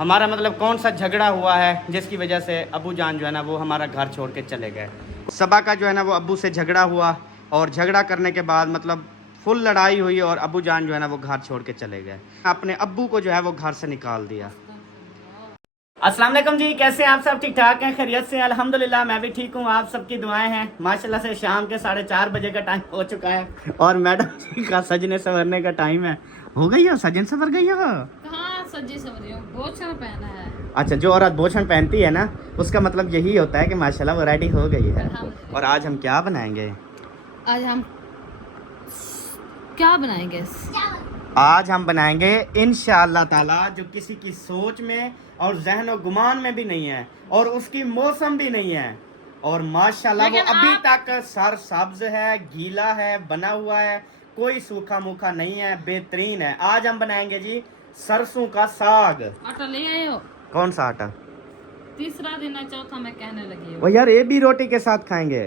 हमारा मतलब कौन सा झगड़ा हुआ है जिसकी वजह से अबू जान जो है ना वो हमारा घर छोड़ के चले गए। सबा का जो है ना वो अब्बू से झगड़ा हुआ और झगड़ा करने के बाद मतलब फुल लड़ाई हुई और अबू जान जो है ना वो घर छोड़ के चले गए। अपने अब्बू को जो है वो घर से निकाल दिया। अस्सलाम वालेकुम जी, कैसे हैं आप सब? ठीक ठाक हैं, खैरियत से? अल्हम्दुलिल्लाह मैं भी ठीक हूँ, आप सबकी दुआएं हैं। माशाल्लाह से शाम के 4:30 बजे का टाइम हो चुका है और मैडम जी का सजने संवरने का टाइम है। हो गई हो सजन संवर गई हो? कहाँ सजी संवरी हूँ, बोछड़ पहना है। अच्छा, जो औरत बोछड़ पहनती है ना उसका मतलब यही होता है कि माशाल्लाह वो रेडी हो गई है। और आज हम क्या बनाएंगे? आज हम क्या बनाएंगे? आज हम बनाएंगे इंशाअल्लाह ताला जो किसी की सोच में और जहन और गुमान में भी नहीं है और उसकी मौसम भी नहीं है और माशाल्लाह वो अभी तक सर सब्ज है, गीला है, बना हुआ है, कोई सूखा मूखा नहीं है, बेहतरीन है। आज हम बनाएंगे जी सरसों का साग। आटा ले आए हो? कौन सा आटा? तीसरा दिन है, चौथा मैं कहने लगी हूँ। वो यार ये भी रोटी के साथ खाएंगे।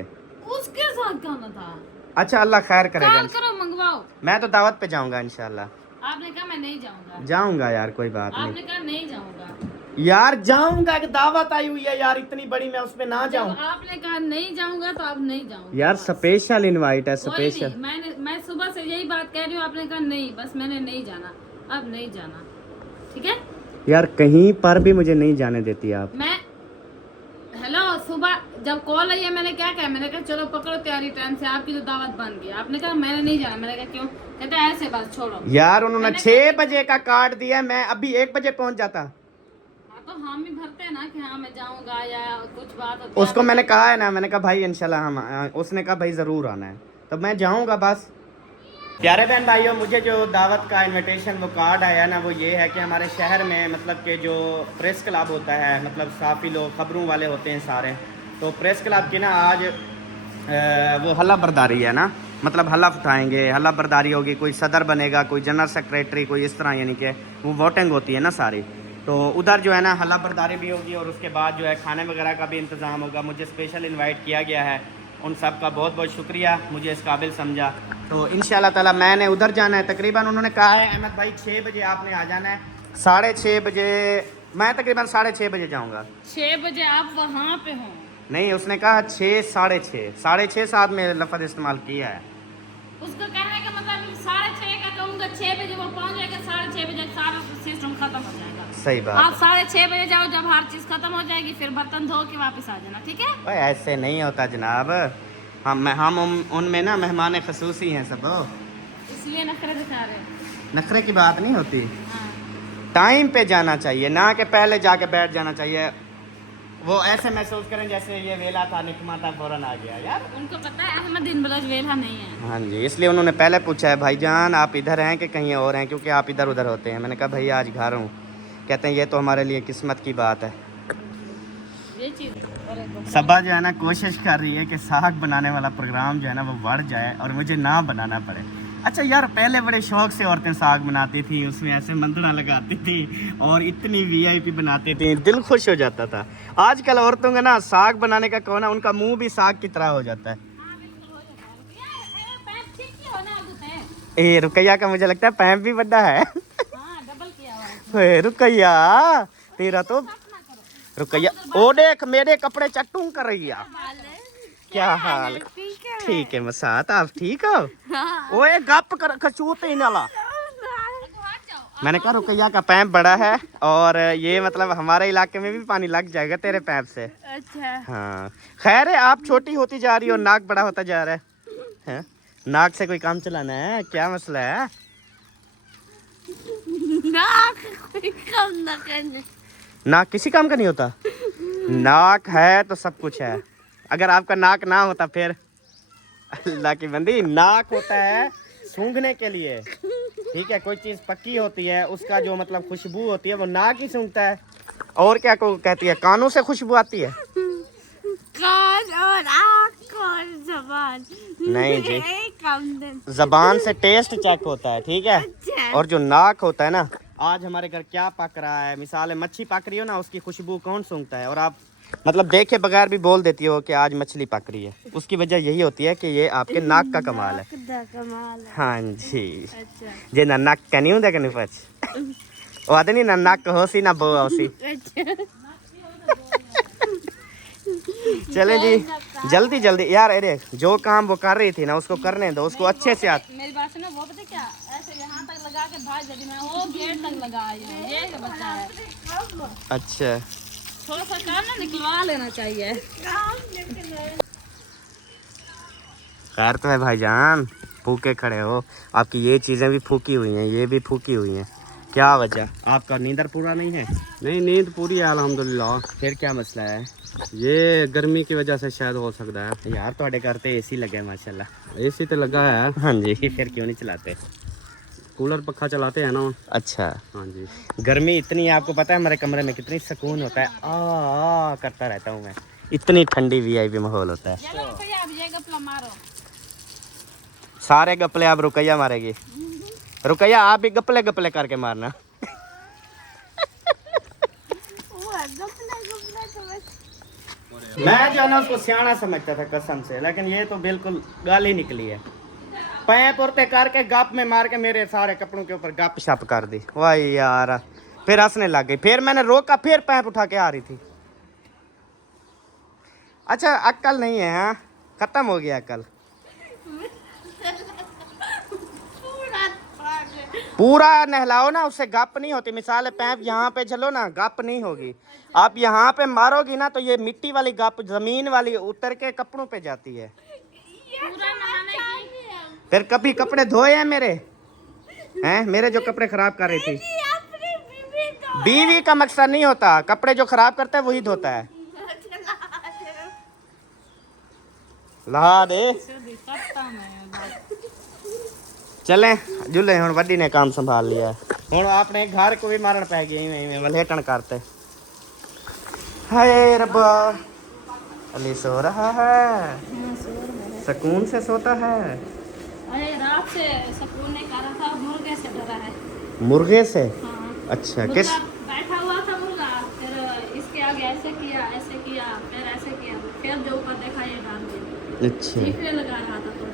उसके साथ खाना था। अच्छा, अल्लाह खैर करेगा। कॉल करो, मंगवाओ। मैं तो दावत पे जाऊंगा इंशाल्लाह। आपने कहा मैं नहीं जाऊंगा। जाऊंगा यार, कोई बात आपने नहीं। कहा नहीं जाऊंगा। यार जाऊंगा, कि दावत आई हुई है यार इतनी बड़ी, मैं उसमें ना जाऊं? आपने कहा नहीं जाऊंगा तो आप नहीं जाऊंगा। यार स्पेशल इनवाइट है, कोई स्पेशल। नहीं, मैं सुबह से यही बात कह रही हूँ, आपने कहा नहीं, बस मैंने नहीं जाना, अब नहीं जाना, ठीक है? यार कहीं पर भी मुझे नहीं जाने देती आप। मैं हेलो, सुबह जब कॉल आई है मैंने क्या कहा? मैंने कहा चलो पकड़ो तैयारी, टाइम से आपकी तो दावत बन गई। आपने कहा मैंने नहीं जाना। मैंने कहा क्यों? कहते ऐसे बस छोड़ो। यार उन्होंने 6 बजे का कार्ड दिया, मैं अभी 1 बजे पहुंच जाता। हाँ तो हम भी भरते हैं ना कि हाँ मैं जाऊंगा या कुछ बात होती है। उसको मैंने कहा है ना, मैंने कहा भाई इंशाल्लाह हम, उसने कहा भाई ज़रूर आना है, तो मैं जाऊंगा बस। प्यारे बहन भाइयों, मुझे जो दावत का इनविटेशन वो कार्ड आया ना वो ये है कि हमारे शहर में मतलब कि जो प्रेस क्लब होता है, मतलब काफ़ी लोग खबरों वाले होते हैं सारे, तो प्रेस क्लब की ना आज वो हल्ला बर्दारी है ना, मतलब हल्ला उठाएंगे, हल्ला बर्दारी होगी, कोई सदर बनेगा, कोई जनरल सेक्रेटरी, कोई इस तरह, यानी कि वो वोटिंग होती है ना सारी, तो उधर जो है ना हल्ला बर्दारी भी होगी और उसके बाद जो है खाने वगैरह का भी इंतज़ाम होगा। मुझे स्पेशल इन्वाइट किया गया है, उन सब का बहुत बहुत शुक्रिया, मुझे इस काबिल समझा। तो इंशाल्लाह ताला मैंने उधर जाना है। तकरीबन उन्होंने कहा है अहमद भाई 6 बजे आपने आ जाना है, 6:30 बजे। मैं तकरीबन 6:30 बजे जाऊँगा। 6 बजे आप वहाँ पे हो? नहीं, उसने कहा 6, 6:30, 6:30 साथ में लफ्ज़ इस्तेमाल किया है। उसका कहने का मतलब 6:30 का कहूँगा, 6 बजे वो पहुँच जाएगा, 6:30 बजे सारा सिस्टम खत्म हो जाएगा। सही बात। आप 6:30 बजे जाओ, जब हर चीज़ खत्म हो जाएगी फिर बर्तन धो के वापस आ जाना, ठीक है? भाई ऐसे नहीं होता जनाब, हम उनमें ना मेहमान खसूसी हैं सब। इसलिए नखरे दिखा रहे हैं। नखरे की बात नहीं होती, हाँ। टाइम पे जाना चाहिए, ना कि पहले जाके बैठ जाना चाहिए। वो ऐसे महसूस करें जैसे ये वेला था, निकमा था, फौरन आ गया। यार उनको पता है अहमद दिन बलज वेला नहीं है। हाँ जी, इसलिए उन्होंने पहले पूछा है भाईजान आप इधर हैं कि कहीं और हैं, क्योंकि आप इधर उधर होते हैं। मैंने कहा भैया आज घर हूँ। कहते हैं ये तो हमारे लिए किस्मत की बात है। ये चीज़ सबा जो है ना कोशिश कर रही है कि साग बनाने वाला प्रोग्राम जो है ना वो बढ़ जाए और मुझे ना बनाना पड़े। अच्छा यार, पहले बड़े शौक से औरतें साग बनाती थी, उसमें ऐसे मंदड़ा लगाती थी और इतनी वीआईपी बनाती थी, दिल खुश हो जाता था। आजकल औरतों का ना साग बनाने का कौन है, उनका मुंह भी साग की तरह हो जाता है। ए रुकैया का मुझे लगता है पैम भी बड़ा है। रुकैया तेरा तो, रुकैया ओ देख मेरे कपड़े चट्टू कर रही है। क्या हाल? ठीक है मसात, आप ठीक हो? ओए गप कर खचूते नाला। मैंने कहा रुकैया का पैप बड़ा है और ये मतलब हमारे इलाके में भी पानी लग जाएगा तेरे पैप से। अच्छा हाँ खैर है, आप छोटी होती जा रही हो, नाक बड़ा होता जा रहा है? नाक से कोई काम चलाना है, क्या मसला है? नाक कोई काम ना करने। नाक किसी काम का नहीं होता? नाक है तो सब कुछ है। अगर आपका नाक ना होता फिर? अल्लाह की बंदी, नाक होता है सूंघने के लिए, ठीक है? कोई चीज़ पक्की होती है उसका जो मतलब खुशबू होती है वो नाक ही सूंघता है। और क्या को कहती है, कानों से खुशबू आती है? कान और आँख और ज़बान। नहीं जी, जबान से टेस्ट चेक होता है, ठीक है? और जो नाक होता है ना, आज हमारे घर क्या पक रहा है, मिसाल है मच्छी पक रही हो ना, उसकी खुशबू कौन सूंघता है? और आप मतलब देखे बगैर भी बोल देती हो कि आज मछली पक रही है। उसकी वजह यही होती है कि ये आपके नाक का कमाल है। हाँ जी, अच्छा। जे ना नाक का नहीं होता कि नहीं पच। वो आते नहीं ना नक होसी ना बो होसी। चले जी जल्दी जल्दी यार, अरे जो काम वो कर रही थी ना उसको करने दो, उसको अच्छे से मेरी बात सुनो, वो पता क्या, ऐसे यहाँ तक लगा के भाग जाती, मैं वो गेट तक लगा आई हूँ, ये क्या बच्चा है। अच्छा थोड़ा सा काम ना निकलवा लेना चाहिए। खैर तो है भाईजान, फूके खड़े हो, आपकी ये चीज़ें भी फूकी हुई हैं, ये भी फूकी हुई हैं, क्या वजह? आपका नींदर पूरा नहीं है? नहीं नींद पूरी है अल्हम्दुलिल्लाह। फिर क्या मसला है? ये गर्मी की वजह से शायद हो सकता है। यार थोड़े घर तो एसी लगे माशाल्लाह। एसी तो लगा है, हाँ जी, फिर क्यों नहीं चलाते? कूलर पक्खा चलाते हैं ना। अच्छा, हाँ जी। गर्मी इतनी है, आपको पता है हमारे कमरे में कितनी सुकून होता है, आ करता रहता हूँ मैं, इतनी ठंडी वीआईपी माहौल होता है। चलो रुपया अब ये गप्ला मारो। सारे गपले आप रुकैया मारेगी। रुकैया आप भी गपले गपले करके मारना। मैं जो है ना उसको सियाना समझता था कसम से, लेकिन ये तो बिल्कुल गाली निकली है। पैप उड़ते करके गप में मार के मेरे सारे कपड़ों के ऊपर गप शप कर दी। वाह यार, फिर हंसने लग गई, फिर मैंने रोका, फिर पैप उठा के आ रही थी। अच्छा अक्ल नहीं है, हाँ खत्म हो गया अक्ल। पूरा नहलाओ ना, उससे गप नहीं होती। मिसाल है पैप यहाँ पे चलो ना, गप नहीं होगी। आप यहाँ पे मारोगी ना तो ये मिट्टी वाली गप जमीन वाली उतर के कपड़ों पे जाती है। फिर कभी कपड़े धोए हैं मेरे? हैं मेरे जो कपड़े खराब कर रही थी? बीवी का मकसद नहीं होता, कपड़े जो खराब करता है वही धोता है। ला दे चले जुले हुण वड्डी ने काम संभाल लिया है। हुण आपने घर को भी मारण पै गई वलेटन करते। हाय रब्बा, अली सो रहा है, सुकून से सोता है। अरे रात से सुकून नहीं कर रहा था, मुर्गे से डरा है। मुर्गे से? हाँ। अच्छा किस? बैठा हुआ था मुर्गा, फिर इसके आगे ऐसे किया, फिर ऐसे किया, फिर जो ऊपर देखा ये डाल दिया। अच्छा चीखने लगा रहा था तो।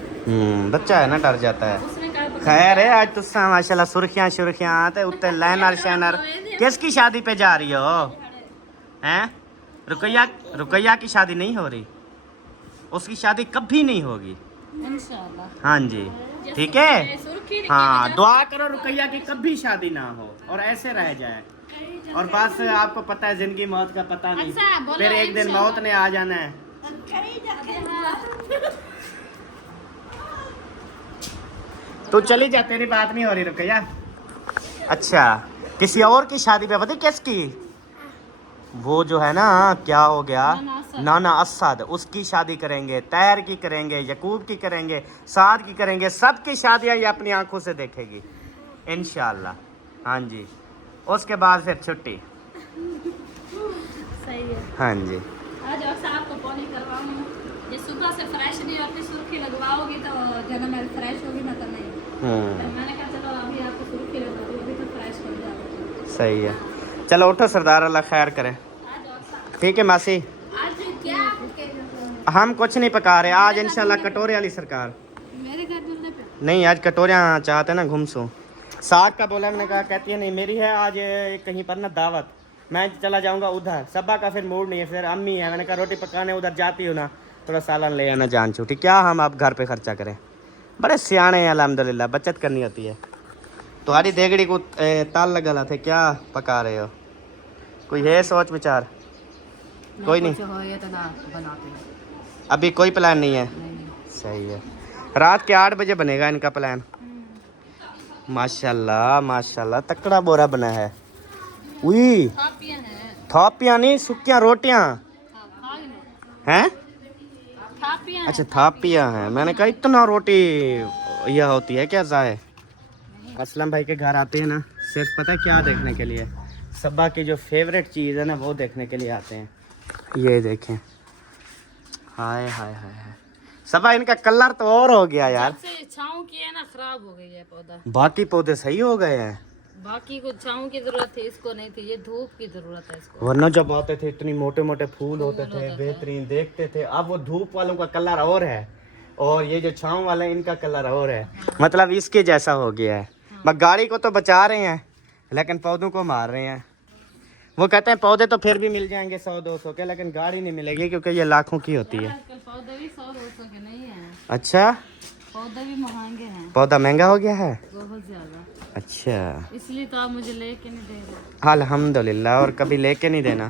बच्चा है ना, डर जाता है। उसने कहा खैर है, आज तुसा माशाल्लाह सुर्खियां शुर्खियां ते उत्ते लाइनर शाइनर। किसकी शादी पे जा रही हो? हैं? रुकैया की शादी नहीं हो रही, उसकी शादी कभी नहीं होगी इंशाल्लाह। हाँ जी, ठीक है। सुर्खी हाँ दुआ करो रुकैया की कभी शादी ना हो और ऐसे रह जाए। और बस आपको पता है जिंदगी मौत का पता नहीं, अच्छा, बोलो फिर एक दिन मौत ने आ जाना है। तू चली जा, तेरी बात नहीं हो रही रुकैया। अच्छा किसी और की शादी पे पता किसकी? वो जो है ना, क्या हो गया, नाना असद, उसकी शादी करेंगे, तैर की करेंगे, यकूब की करेंगे, साद की करेंगे, सबकी शादियां ये अपनी आंखों से देखेगी इंशाल्लाह। हाँ जी, उसके बाद फिर छुट्टी। सही है। हाँ जी, आज और साहब को पॉलिश करवाऊं, ये सुबह से फ्रेश नहीं होती, सुर्खी लगवाओगी तो जब मैं फ्रेश होगी ना तो नहीं। तो मैंने कहा चलो अभी आपको सुर्खी लगा दूं, अभी तो फ्रेश हो जाओगे। सही है, चलो उठो सरदार, अल्लाह खैर करे। ठीक है मासी, आज क्या हम कुछ नहीं पका रहे आज इंशाल्लाह, कटोरे वाली सरकार। मेरे घर मिलने पे नहीं आज कटोरियाँ चाहते ना घुमसो। साग का बोला, मैंने कहा, कहती है नहीं मेरी है आज कहीं पर ना दावत, मैं चला जाऊंगा उधर। सब्बा का फिर मूड नहीं है, फिर अम्मी है, मैंने कहा रोटी पकाने उधर जाती हूँ ना, थोड़ा सालन ले आना जान छूटी, क्या हम आप घर पे खर्चा करें। बड़े सियाने हैं अल्हम्दुलिल्लाह, बचत करनी होती है। तुम्हारी देगड़ी को ताल लगा थे, क्या पका रहे हो? कोई है सोच विचार? कोई नहीं, अभी कोई प्लान नहीं है। सही है, रात के 8 बजे बनेगा इनका प्लान। माशाल्लाह माशाल्लाह, तकड़ा बोरा बना है। उई थापियाँ नहीं, सुक्कियाँ रोटियाँ हैं। अच्छा थापियाँ हैं, मैंने कहा इतना रोटी यह होती है क्या जाए? असलम भाई के घर आते हैं ना, सिर्फ पता है क्या देखने के लिए, सब्बा की जो फेवरेट चीज़ है ना वो देखने के लिए आते हैं। ये देखें, हाय हाय हाय हाय, सबा इनका कलर तो और हो गया यार। छाँव की है ना, खराब हो गई है पौधा। बाकी पौधे सही हो गए हैं, बाकी को छाँव की जरूरत थी, इसको नहीं थी, ये धूप की जरूरत है इसको। वरना जब आते थे इतनी मोटे मोटे फूल होते थे, बेहतरीन देखते थे। अब वो धूप वालों का कलर और है और ये जो छाँव वाला है इनका कलर और है, मतलब इसके जैसा हो गया है। बस गाड़ी को तो बचा रहे हैं, लेकिन पौधों को मार रहे हैं। वो कहते हैं पौधे तो फिर भी मिल जाएंगे 100-200 के, लेकिन गाड़ी नहीं मिलेगी क्योंकि ये लाखों की होती है। आजकल पौधे भी 100-200 के नहीं है, अच्छा, पौधे भी महंगे हैं पौधा महंगा हो गया है। बहुत ज्यादा, अच्छा, इसलिए तो आप मुझे लेके नहीं दे रहे। अल्हम्दुलिल्लाह। और कभी लेके नहीं देना,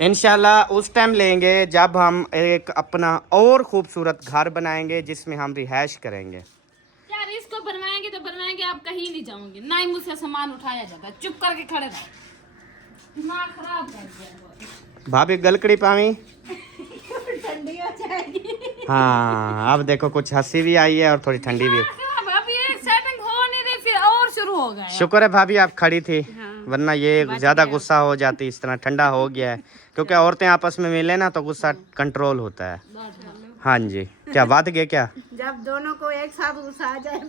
इंशाल्लाह उस टाइम लेंगे जब हम एक अपना और खूबसूरत घर बनाएंगे जिसमें हम रिहाइश करेंगे। यार इसको बनवाएंगे तो बनवाएंगे, आप कहीं नहीं जाओगे, ना ही मुझसे सामान उठाया जाता, चुप करके खड़े रहो, दिमाग खराब कर दिया। भाभी गलकड़ी पावी। ठंडी हो जाएगी। हाँ, अब देखो कुछ हंसी भी आई है और थोड़ी ठंडी भी। अभी एक सेटिंग हो नहीं रही, फिर और शुरू हो गया। शुक्र है भाभी आप खड़ी थी, हाँ। वरना ये ज्यादा गुस्सा हो जाती। इस तरह ठंडा हो गया है क्योंकि औरतें आपस में मिले ना तो गुस्सा कंट्रोल होता है। हाँ जी, क्या बात गए क्या? जब दोनों को एक साथ गुस्सा आ जाए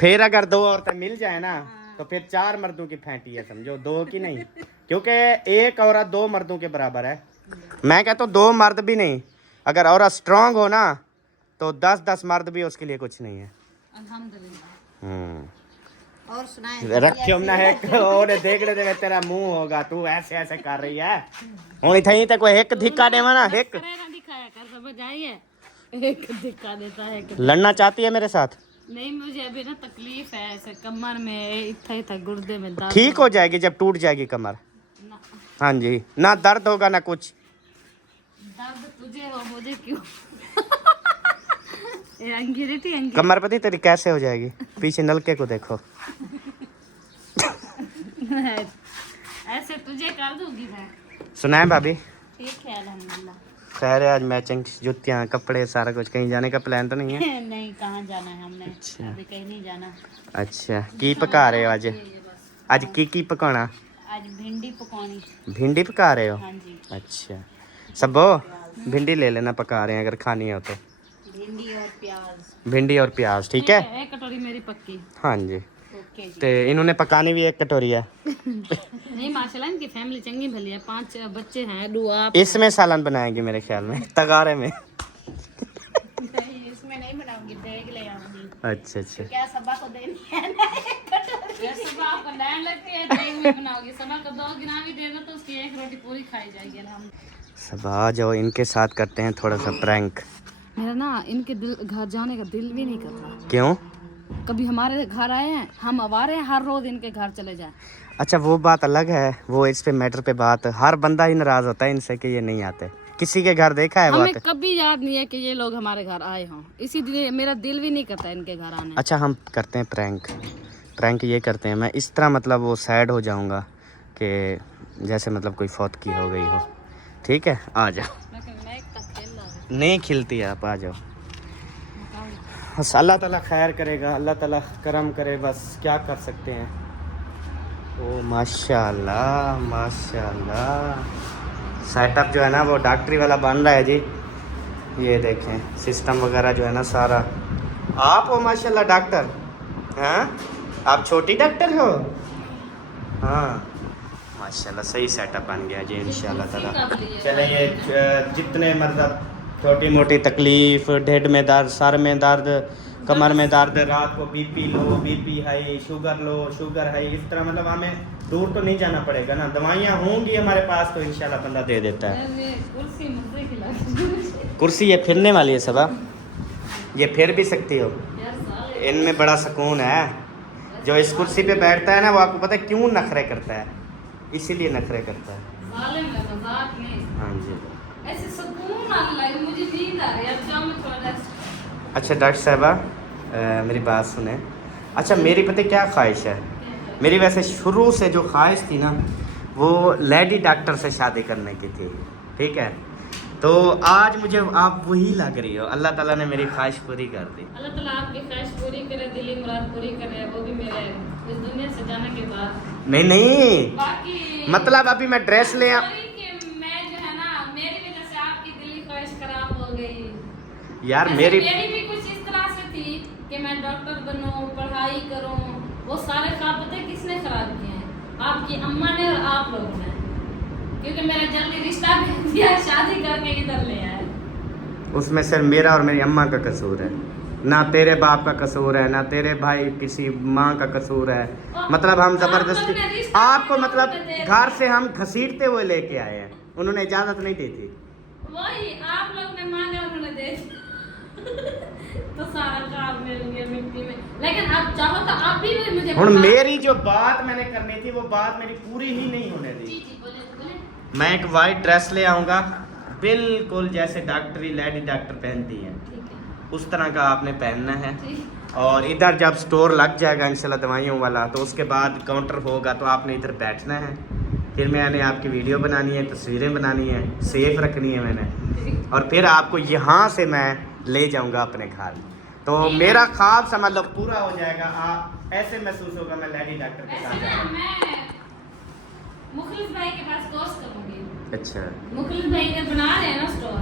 फिर अगर 2 औरतें मिल जाए ना तो फिर 4 मर्दों की फेंटी है, समझो, 2 की नहीं, क्योंकि एक औरत 2 मर्दों के बराबर है। मैं कहता हूँ 2 मर्द भी नहीं, अगर औरत स्ट्रांग हो ना तो 10-10 मर्द भी उसके लिए कुछ नहीं है। अल्हम्दुलिल्लाह। और सुनाए रखे हमना है और देख ले दे तेरा मुंह होगा, तू ऐसे ऐसे कर रही है। होनी थई ते कोई एक धिक्का देवा ना, एक दिखाया कर, सब जाइए, एक दिखा देता है कि लड़ना चाहती है मेरे साथ। नहीं, मुझे अभी ना तकलीफ है ऐसे कमर में, इतना गुर्दे में दर्द। ठीक हो जाएगी जब टूट जाएगी कमर। ना, हाँ जी, ना दर्द होगा ना कुछ। दर्द तुझे हो, मुझे क्यों? अंगीठी कमर पति तेरी कैसे हो जाएगी, पीछे नलके को देखो। ऐसे तुझे कर दूंगी मैं। सुनाए भाभी? ठीक है अल्हम्दुलिल्लाह। खैर है, आज मैचिंग जुतियाँ कपड़े सारा कुछ। कहीं जाने का प्लान तो नहीं है? नहीं, कहाँ जाना है हमने। अच्छा। अभी कहीं नहीं जाना। अच्छा, की पका रहे हो आज? ये बस आज की पकाना? आज भिंडी पकानी। भिंडी पका रहे हो? हाँ जी, अच्छा, सबो भिंडी ले लेना, पका रहे हैं अगर खानी हो तो। भिंडी और प्याज। भिंडी और प्याज, ठीक है। एक कटोरी मेरी पक्की। हाँ जी, ओके जी। तो इन्होंने पकानी भी 1 कटोरी है। नहीं माशाल्लाह इनकी फैमिली चंगी भली है, 5 बच्चे हैं, दुआ। इसमें सालन बनाएंगे मेरे ख्याल में, तगारे में। नहीं, इसमें नहीं बनाऊंगी, देख ले आऊंगी। अच्छा अच्छा, क्या सबा को देनी है ना कटोरी? सबा आपको लैंड लगती है, देख में बनाओगी। सबा को 2 गिना भी देना तो उसकी 1 रोटी पूरी खाई जाएगी अल्हम्दुलिल्लाह। सब आ जाओ, इनके साथ करते हैं थोड़ा सा प्रैंक। मेरा ना इनके घर जाने का दिल भी नहीं करता। क्यों? कभी हमारे घर आए हैं, हम आवारे हैं, हर रोज इनके घर चले जाएं। अच्छा, वो बात अलग है, वो इस पे मैटर पे बात। हर बंदा ही नाराज होता है इनसे कि ये नहीं आते। किसी के घर देखा है हमें बात? कभी याद नहीं है कि ये लोग हमारे घर आए हों, इसीलिए मेरा दिल भी नहीं करता इनके घर आने। अच्छा, हम करते हैं प्रैंक। प्रैंक ये करते हैं, मैं इस तरह मतलब वो सैड हो जाऊंगा कि जैसे मतलब कोई फौत की हो गई हो। ठीक है, आ जाओ। नहीं खिलती है, आप आ जाओ। बस अल्लाह ताला खैर करेगा, अल्लाह ताला करम करे, बस क्या कर सकते हैं। ओ माशाल्लाह माशाल्लाह, सेटअप जो है ना वो डॉक्टरी वाला बन रहा है जी। ये देखें सिस्टम वगैरह जो है ना सारा। आप हो माशाल्लाह डॉक्टर? हैं, आप छोटी डॉक्टर हो? हाँ माशाल्लाह, सही सेटअप बन गया जी इंशाल्लाह ताला। चले ये जितने मतलब छोटी मोटी तकलीफ़, ढिड में दर्द, सर में दर्द, कमर में दर्द, रात को BP low, BP high, sugar लो, शुगर हाई, इस तरह मतलब हमें दूर तो नहीं जाना पड़ेगा ना, दवाइयाँ होंगी हमारे पास तो इंशाल्लाह बंदा दे देता है। कुर्सी ये फिरने वाली है सबा, ये फिर भी सकती हो, इनमें बड़ा सुकून है। जो इस कुर्सी पे बैठता है ना वो आपको पता है क्यों नखरे करता है, इसीलिए नखरे करता है। हाँ जी। ऐसे सुकून आने लगे, मुझे नींद आ रही है, अब जाओ मैं थोड़ा रेस्ट। अच्छा डॉक्टर साहबा, मेरी बात सुने। अच्छा, मेरी पता क्या ख्वाहिश है, मेरी वैसे शुरू से जो ख्वाहिश थी ना वो लेडी डॉक्टर से शादी करने की थी, ठीक है। तो आज मुझे आप वही लग रही हो, अल्लाह ताला ने मेरी ख्वाहिश पूरी कर दी। अल्लाह ताला आपकी ख्वाहिश पूरी करे, दिली मुराद पूरी करे, वो भी मेरे इस दुनिया से जाने के बाद। नहीं नहीं, बाकी मतलब अभी मैं ड्रेस ले आ... सॉरी कि मैं जो है ना, मेरी वजह से आपकी दिली ख्वाहिश खराब हो गई। यार ऐसे मेरी भी कुछ इस तरह से थी कि मैं डॉक्टर बनूं, पढ़ाई करूं, वो सारे ख्वाब पता है किसने खराब किए हैं? आपकी अम्मा ने और आप लोगों ने, क्योंकि मेरा जल्दी रिश्ता भी दिया, शादी करके इधर ले आए। उसमें सिर्फ मेरा और मेरी अम्मा का कसूर है। ना तेरे बाप का कसूर है, ना तेरे भाई किसी माँ का कसूर है। मतलब हम जबरदस्ती आपको मतलब घर से हम घसीटते हुए लेके आए हैं, उन्होंने इजाजत नहीं दी थी। वही आप लोग ने मांगा, उन्होंने दे तो सारा काम मिल गया मिट्टी में। लेकिन आप चाहो तो आप भी मुझे हुण मेरी जो बात मैंने करनी थी वो बात मेरी पूरी ही नहीं होने दी। जी जी बोले बोले। मैं एक वाइट ड्रेस ले आऊँगा, बिल्कुल जैसे डॉक्टरी लेडी डॉक्टर पहनती हैं, ठीक है उस तरह का आपने पहनना है। ठीक। और इधर जब स्टोर लग जाएगा इंशाल्लाह दवाइयों वाला, तो उसके बाद काउंटर होगा तो आपने इधर बैठना है। फिर मैंने आपकी वीडियो बनानी है, तस्वीरें बनानी है, सेफ रखनी है मैंने, और फिर आपको यहाँ से मैं ले जाऊँगा अपने घर। तो मेरा ख्वाब समझ लो पूरा हो जाएगा। आप ऐसे महसूस होगा मैं लेडी डॉक्टर के साथ ऐसे जा ना रहा हूँ। मैं मुखलिस भाई के पास कोर्स करूंगी। अच्छा मुखलिस भाई ने बना रहे हैं ना स्टोर,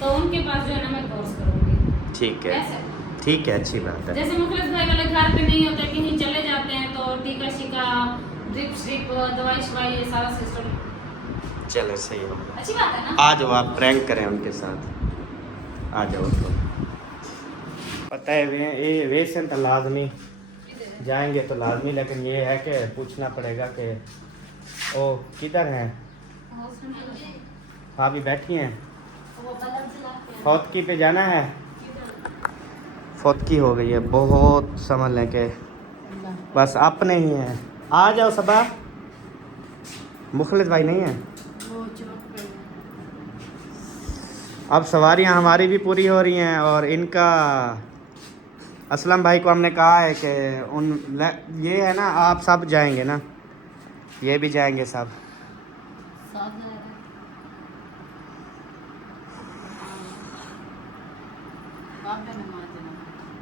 तो उनके पास जो है ना मैं कोर्स करूंगी। ठीक है, ऐसे ठीक है, अच्छी बात है। जैसे मुखलिस भाई वाले घर पे नहीं होते, कहीं चले जाते हैं तो टीका शीका ड्रिप श्रिप दवाई शवाई ये सारा सिस्टम। चलो सही हो, अच्छी बात है ना। आ जाओ आप प्रैंक करें उनके साथ, आ जाओ। तो पता है वैसे तो लाजमी जाएंगे तो लाजमी, लेकिन ये है कि पूछना पड़ेगा कि ओ किधर हैं। भाभी बैठी हैं, फौतकी पे जाना है। फौतकी हो गई है बहुत, समझ लें कि बस अपने ही हैं। आ जाओ सबा, मुखलिस भाई नहीं है। अब सवारियां हमारी भी पूरी हो रही हैं, और इनका असलम भाई को हमने कहा है कि ये है ना, आप सब जाएंगे ना, ये भी जाएंगे सब।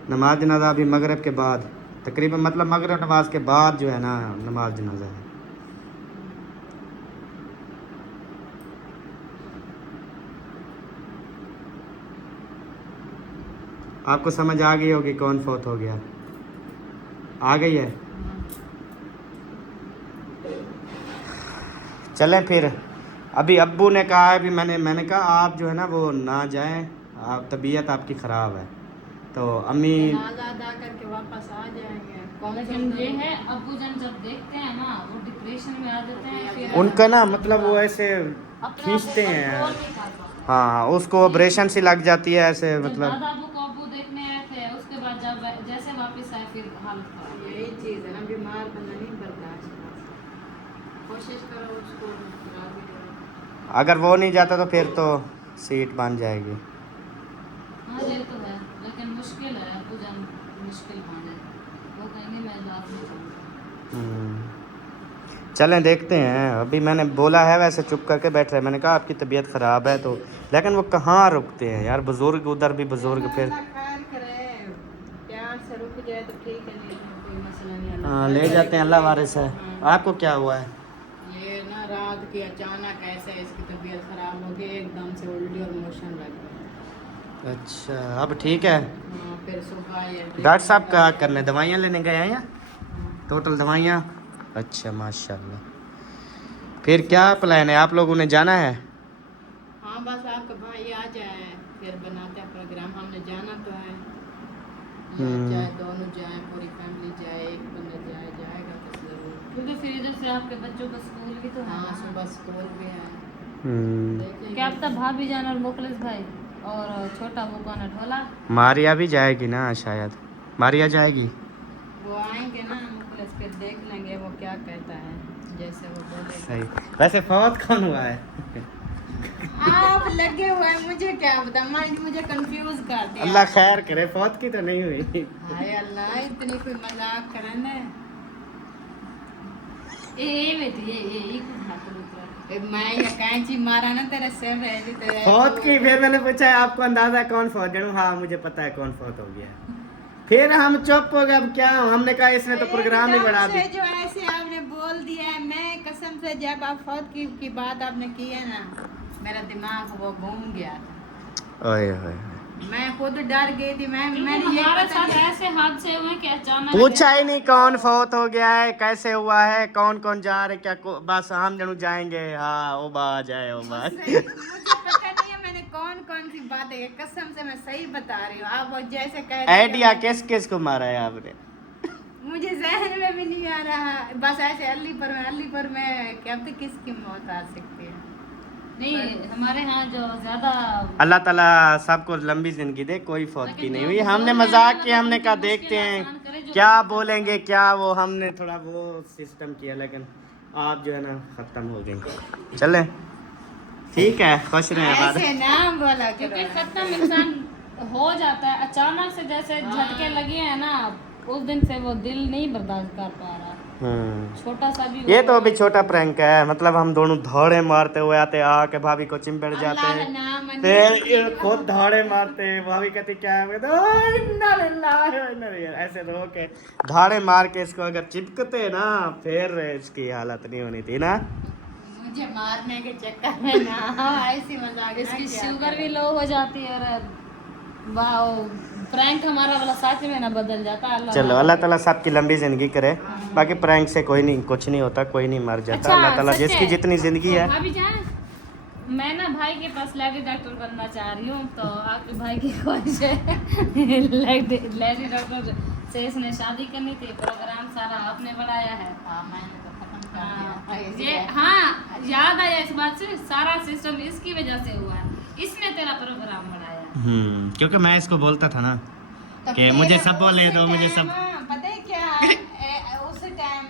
नमाज जनाजा अभी मगरिब के बाद, तकरीबन मतलब मगरिब नमाज के बाद जो है ना नमाज जनाजा है। आपको समझ आ गई होगी कौन फौत हो गया, आ गई है। चलें फिर, अभी अब्बू ने कहा है, अभी मैंने कहा आप जो है ना वो ना जाएं, आप तबीयत आपकी ख़राब है, तो अम्मी अदा करके वापस आ जाएंगे। लेकिन ये है अब्बू जन जब देखते हैं ना वो डिप्रेशन में आ जाते हैं, फिर उनका ना मतलब वो ऐसे खींचते हैं। हाँ, उसको ऑपरेशन सी लग जाती है ऐसे, मतलब दादा अब्बू को अब्बू देखने आए थे, उसके बाद जब जैसे वापस आए फिर हालत खराब। यही चीज़ है ना, बीमार बंदा नहीं बर्दाश्त कर सकता। कोशिश करो उसको राजी करो। अगर वो नहीं जाता तो फिर तो सीट बन जाएगी। हाँ ये तो है, लेकिन मुश्किल है अब्बू जन, मुश्किल मान है, वो कहेंगे मैं रात में जाऊँगा। चलें देखते हैं। अभी मैंने बोला है वैसे चुप करके बैठ रहे, मैंने कहा आपकी तबीयत ख़राब है तो, लेकिन वो कहाँ रुकते हैं यार, बुज़ुर्ग उधर भी बुज़ुर्ग फिर। अल्लाह खैर करे, प्यार से रुक जाए तो ठीक है, नहीं तो कोई मसला नहीं। अल्लाह हाँ, खैर ले जाते हैं, अल्लाह वारिस है। आपको क्या हुआ है? ये ना रात की अचानक ऐसे इसकी तबीयत खराब हो गई, एकदम से उल्टी और मोशन लग गया। अच्छा, अब ठीक है। हाँ, फिर सुबह ये डॉक्टर साहब क्या करने, दवाइयाँ लेने गए हैं या टोटल दवाइयाँ? अच्छा माशाल्लाह। फिर क्या प्लान है, आप लोगों ने जाना है? हाँ बस आपका भाई आ जाए फिर बनाते हैं प्रोग्राम, हमने जाना तो है। चाहे दोनों जाए, पूरी फैमिली जाए, एक बंदा जाएगा तो जरूर, क्योंकि फिर इधर से आपके बच्चों का स्कूल भी तो है। हाँ सुबह स्कूल भी है। देखेंगे। क्या पता भाभी जान और मुखलिस भाई और छोटा वो कौन है ढोला, मारिया भी जाएगी ना शायद, मारिया जाएगी। वो आएंगे ना मुखलिस, फिर देख लेंगे वो क्या कहता है, जैसे वो बोलेगा। सही। वैसे फौत कौन हुआ है? आप लगे हुए हैं, मुझे क्या पता, माइंड मुझे कंफ्यूज कर दिया। अल्लाह खैर करे, फौत की तो नहीं हुई। हाय अल्लाह, इतनी कोई मजाक करने। ये बेटी ये कुछ हाथ में उतरा। मैं ये कैंची मारा ना तेरे सिर रह तेरे फौत की, फिर मैंने पूछा आपको अंदाजा कौन फौत? जनू हाँ मुझे पता है कौन फौत हो गया। फिर हम चुप हो गए, अब क्या, हमने कहा इसने तो प्रोग्राम ही बढ़ा दी। जो ऐसे आपने बोल दिया है, मैं कसम से जब आप फौत की बात आपने की है ना, मेरा दिमाग वो घूम गया था। ओए ओए, मैं खुद डर गई थी। मैंने ये हमारे पता साथ नहीं, ऐसे हादसे हुए कि अचानक पूछा ही नहीं कौन फौत हो गया है, कैसे हुआ है, कौन कौन जा रहे, क्या बस हम जनू जाएंगे। हाँ वो बा जाए, वो बा। मुझे पता नहीं है मैंने कौन कौन कौन सी बात है, कसम से मैं सही बता रही हूँ। आप जैसे कह आइडिया किस किस को मारा है आपने? मुझे जहन में भी नहीं आ रहा, बस ऐसे अलीपुर में क्या पता किसकी मौत आ सकती है। नहीं, हमारे यहाँ जो ज्यादा अल्लाह ताला सबको लंबी जिंदगी दे, कोई फौत की नहीं हुई। हमने मजाक किया, हमने कहा देखते हैं क्या बोलेंगे क्या वो, हमने थोड़ा वो सिस्टम किया, लेकिन आप जो है ना खत्म हो गई। चले ठीक है, खुश रहें आबाद। ऐसे नाम बोला क्योंकि करो। खत्म इंसान हो जाता है अचानक से, जैसे झटके लगे हैं ना, उस दिन से वो दिल नहीं बर्दाश्त कर पा रहा। छोटा सा भी ये तो अभी छोटा प्रैंक है, मतलब हम दोनों धौड़े मारते हुए आते, आके भाभी को चिंबड़ जाते अल्लाह हैं, नाम फिर ये खुद धौड़े मारते, भाभी कहती क्या है, मैं कहता, "ओए, इन्ना लिल्लाह व इन्ना इलैहि", ऐसे रो के धाड़े मार के इसको अगर चिपकते ना, फिर इसकी हालत नहीं होनी थी ना। मुझे मारने के चक्कर में ना ऐसी मजाक इसकी शुगर भी लो हो जाती है और प्रैंक हमारा वाला सच में ना बदल जाता है। चलो अल्लाह ताला सबकी लंबी जिंदगी करे, बाकी प्रैंक से कोई नहीं कुछ नहीं होता, कोई नहीं मर जाता। अच्छा, अल्लाह ताला सच जिसकी है। जितनी जिंदगी है। भाभी जान, मैं ना भाई के पास लेडी डॉक्टर बनना चाह रही हूँ, तो आपके भाई की ख्वाहिश है लेडी डॉक्टर से इसने शादी करनी थी। प्रोग्राम सारा आपने बढ़ाया है। हाँ, मैंने तो खत्म कर दिया। ये हाँ, याद आया इस बात से, सारा सिस्टम इसकी वजह से हुआ है, इसने तेरा प्रोग्राम बढ़ाया। क्योंकि मैं इसको बोलता था ना तो कि मुझे सब बोले दो, मुझे सब। पता है क्या उस टाइम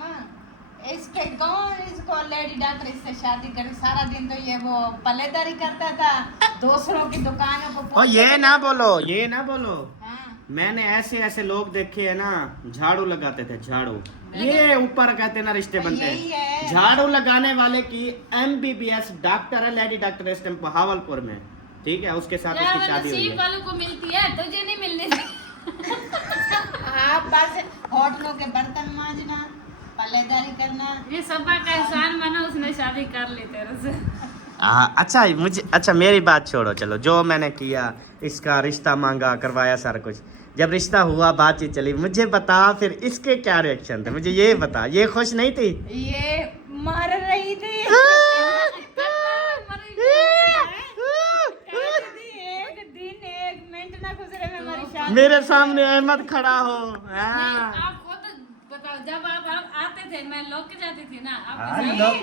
इसके कौन इसको लेडी डॉक्टर इससे शादी कर, सारा दिन तो ये वो पल्लेदारी करता था दूसरों की दुकानों को। ओ ये ना बोलो, ये ना बोलो। हाँ, मैंने ऐसे ऐसे लोग देखे है ना, झाड़ू लगाते थे, झाड़ू, ये ऊपर कहते ना रिश्ते बनते यही है। हैं। झाड़ू लगाने वाले की MBBS डॉक्टर है, लेडी डॉक्टर इस टाइम बहावलपुर में, ठीक है, उसके साथ यार, उसकी शादी हुई नसीब है। वालों को मिलती है, तुझे नहीं मिलनी थी। आप बस होटलों के बर्तन मांजना, पल्लेदारी करना। ये सब्बा का एहसान माना, उसने शादी कर ली तेरे से। अच्छा मुझे, अच्छा मेरी बात छोड़ो, चलो जो मैंने किया, इसका रिश्ता मांगा, करवाया सारा कुछ, जब रिश्ता हुआ, बातचीत चली, मुझे बता फिर इसके क्या रिएक्शन थे, मुझे ये बता। ये खुश नहीं थी? ये मर रही थी। एक दिन एक मिनट ना गुजरे में हमारी शादी। मेरे सामने अहमद खड़ा हो। नहीं, आप खुद बताओ, जब आप आते थे मैं लौक के जाती थी ना, हाँ, आपके लौक।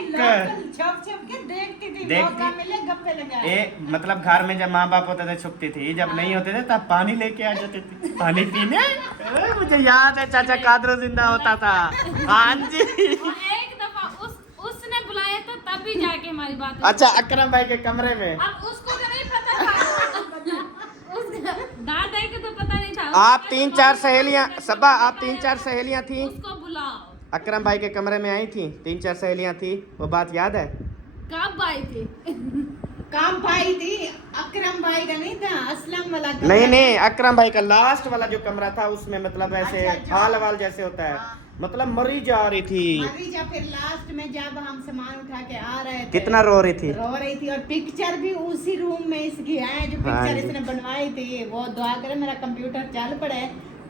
छप छप के देखती थी, देखती। मौका मिले गप्पे लगाए। मतलब घर में जब माँ बाप होते थे छुपती थी, जब नहीं होते थे तब पानी लेके आ जाती थी पानी पीने। मुझे याद है चाचा कादरो जिंदा होता था। हाँ जी। और एक दफा उसने बुलाया था, तब भी जाके हमारी बात हुई। अच्छा अकरम भाई के कमरे में अब उसको तो नहीं पता था, दादा को तो पता नहीं था। आप 3-4 सहेलियां, सबा आप 3-4 सहेलियां थी, उसको बुलाओ। अकरम भाई के कमरे में आई थी, 3-4 सहेलियां थी, वो बात याद है? कब आई थी? काम भाई थी, अकरम भाई का नहीं था, असलम वाला कमरा। नहीं नहीं, अकरम भाई का लास्ट वाला जो कमरा था उसमें, मतलब ऐसे अच्छा। हाल वाल जैसे होता है, हाँ। मतलब मरी जा रही थी। मरीजा फिर लास्ट में जब हम सामान उठा के आ रहे थे, कितना रो रही थी। रो रही थी, और पिक्चर भी उसी रूम में इसकी है जो हाँ पिक्चर जी। इसने बनवाई थी। वो दुआ करे मेरा कंप्यूटर चल पड़े।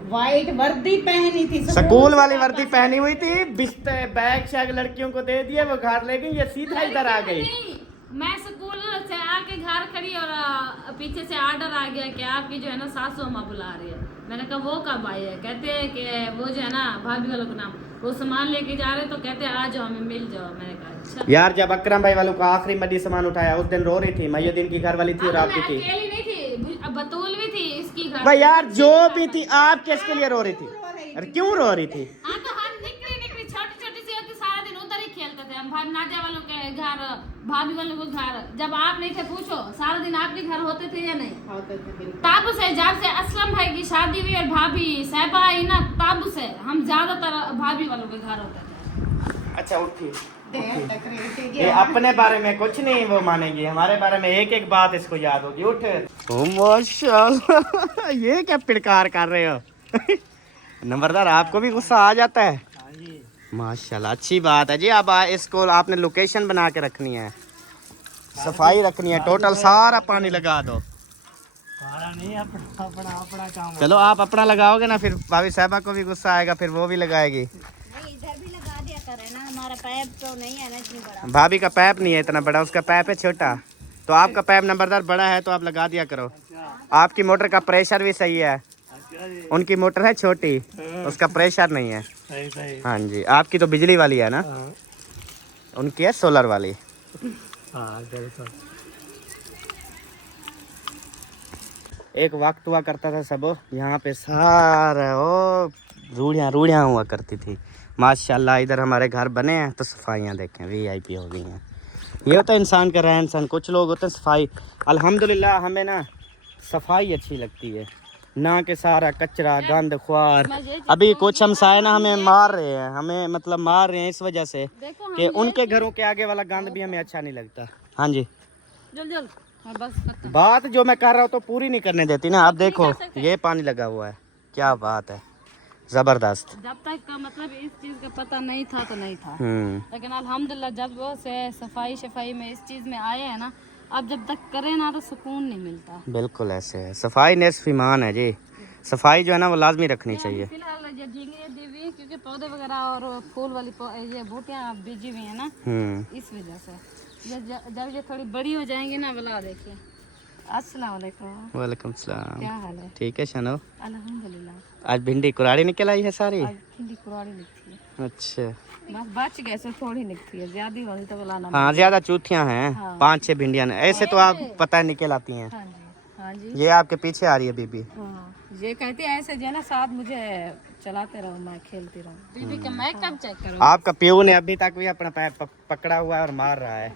वाइट वर्दी पहनी थी, स्कूल वाली वर्दी पहनी हुई थी, बिस्तर बैग शैग लड़कियों को दे दिए, वो घर ले गई, ये सीधा इधर आ गई। नहीं, मैं स्कूल से आके घर खड़ी और पीछे से ऑर्डर आ गया कि आपकी जो है ना सासू अम्मा बुला रही है। मैंने कहा वो कब आई है? कहते हैं कि वो जो है ना भाभी वालों का नाम, वो सामान लेके जा रहे, तो कहते हैं आ जाओ, हमें मिल जाओ। मैंने कहा अच्छा। यार जब अकरम भाई वालों का आखिरी मड्डी सामान उठाया, उस दिन रो रही थी, मयुद्दीन की घर वाली थी और अब आपकी मैं थी। अकेली नहीं थी, अब बतूल भी थी इसकी घर। भाई यार जो भी थी, आप किसके लिए रो रही थी? अरे क्यों रो रही थी? हाँ, तो हम निकली छोटी छोटी सी होती, सारा दिन उधर ही खेलते थे हम। भाभी नादिया वालों के घर, भाभी वालों के घर, जब आप नहीं थे पूछो, सारा दिन आपके घर होते थे या नहीं? तब से जब से असलम भाई की शादी हुई और भाभी साहिबा आई ना, तब से हम ज्यादातर भाभी वालों के घर होते थे। अच्छा उठी, ये अपने बारे में कुछ नहीं वो मानेगी, हमारे बारे में एक एक बात इसको याद होगी। उठ। ओ माशाल्लाह, ये क्या पिड़कार कर रहे हो? नंबरदार आपको भी गुस्सा आ जाता है? माशाल्लाह, अच्छी बात है जी। अब इसको आपने लोकेशन बना के रखनी है, सफाई रखनी है, टोटल सारा पानी लगा दो। नहीं, अपना काम। चलो आप अपना लगाओगे ना, फिर भाभी साहबा को भी गुस्सा आएगा, फिर वो भी लगाएगी। इधर भी लगा दिया करे ना, हमारा पैप तो नहीं है ना इतनी बड़ा। भाभी का पैप नहीं है इतना बड़ा, उसका पैप है छोटा। तो आपका पाइप नंबरदार बड़ा है तो आप लगा दिया करो। आपकी मोटर का प्रेशर भी सही है, अच्छा जी। उनकी मोटर है छोटी, उसका प्रेशर नहीं है। सही सही। हाँ जी, आपकी तो बिजली वाली है ना, हाँ उनकी है सोलर वाली। हाँ बिल्कुल। एक वक्त हुआ करता था सब यहाँ पे सारा ओ रूढ़ियाँ हुआ करती थी। माशाल्लाह इधर हमारे घर बने हैं तो सफाइयाँ देखें वीआईपी हो गई हैं। ये होता है इंसान का रहन सहन। कुछ लोग होते हैं सफाई, अल्हम्दुलिल्लाह हमें ना सफाई अच्छी लगती है, ना कि सारा कचरा गंद ख्वार। अभी कुछ हमसाए ना हमें मार रहे हैं, हमें मतलब मार रहे हैं इस वजह से कि उनके घरों के आगे वाला गंद भी हमें अच्छा नहीं लगता। हाँ जी, जल हाँ बस खत्म। बात जो मैं कर रहा हूँ तो पूरी नहीं करने देती ना। आप देखो ये पानी लगा हुआ है, क्या बात है, जबरदस्त। जब तक का मतलब इस चीज़ का पता नहीं था तो नहीं था, हम्म, लेकिन अल्हम्दुलिल्लाह जब वो से सफाई में इस चीज़ में आए हैं ना, अब जब तक करें ना तो सुकून नहीं मिलता। बिल्कुल ऐसे है। सफाई निस्फ़ ईमान है जी, सफाई जो है ना वो लाजमी रखनी चाहिए। फिलहाल ये झींगे दी हुई क्योंकि पौधे वगैरह और फूल वाली ये बूटियाँ बीजी हुई हैं ना, इस वजह से जब ये थोड़ी बड़ी हो जाएंगी ना, बुला देखिए। अस्सलाम वालेकुम। वालेकुम सलाम। क्या हाल है? ठीक है शनो, अल्हम्दुलिल्लाह। आज भिंडी कुराड़ी निकल आई है सारी। आज भिंडी कुराड़ी निकली है, अच्छा, बस बच गए सो थोड़ी निकली है, ज्यादा होगी तो बुलाना। हाँ ज़्यादा चूथियाँ हैं, हाँ। 5-6 भिंडियाँ ऐसे तो आप पता है निकल आती हैं। हाँ जी, हाँ जी, ये आपके पीछे आ रही है बीबी। हाँ। ये कहती है ऐसे जो है ना, साथ मुझे चलाते रहो, मैं खेलती रहूं। बीबी का मैं कब चेक करूं? आपका प्यू ने अभी तक भी अपना पैर पकड़ा हुआ है और मार रहा है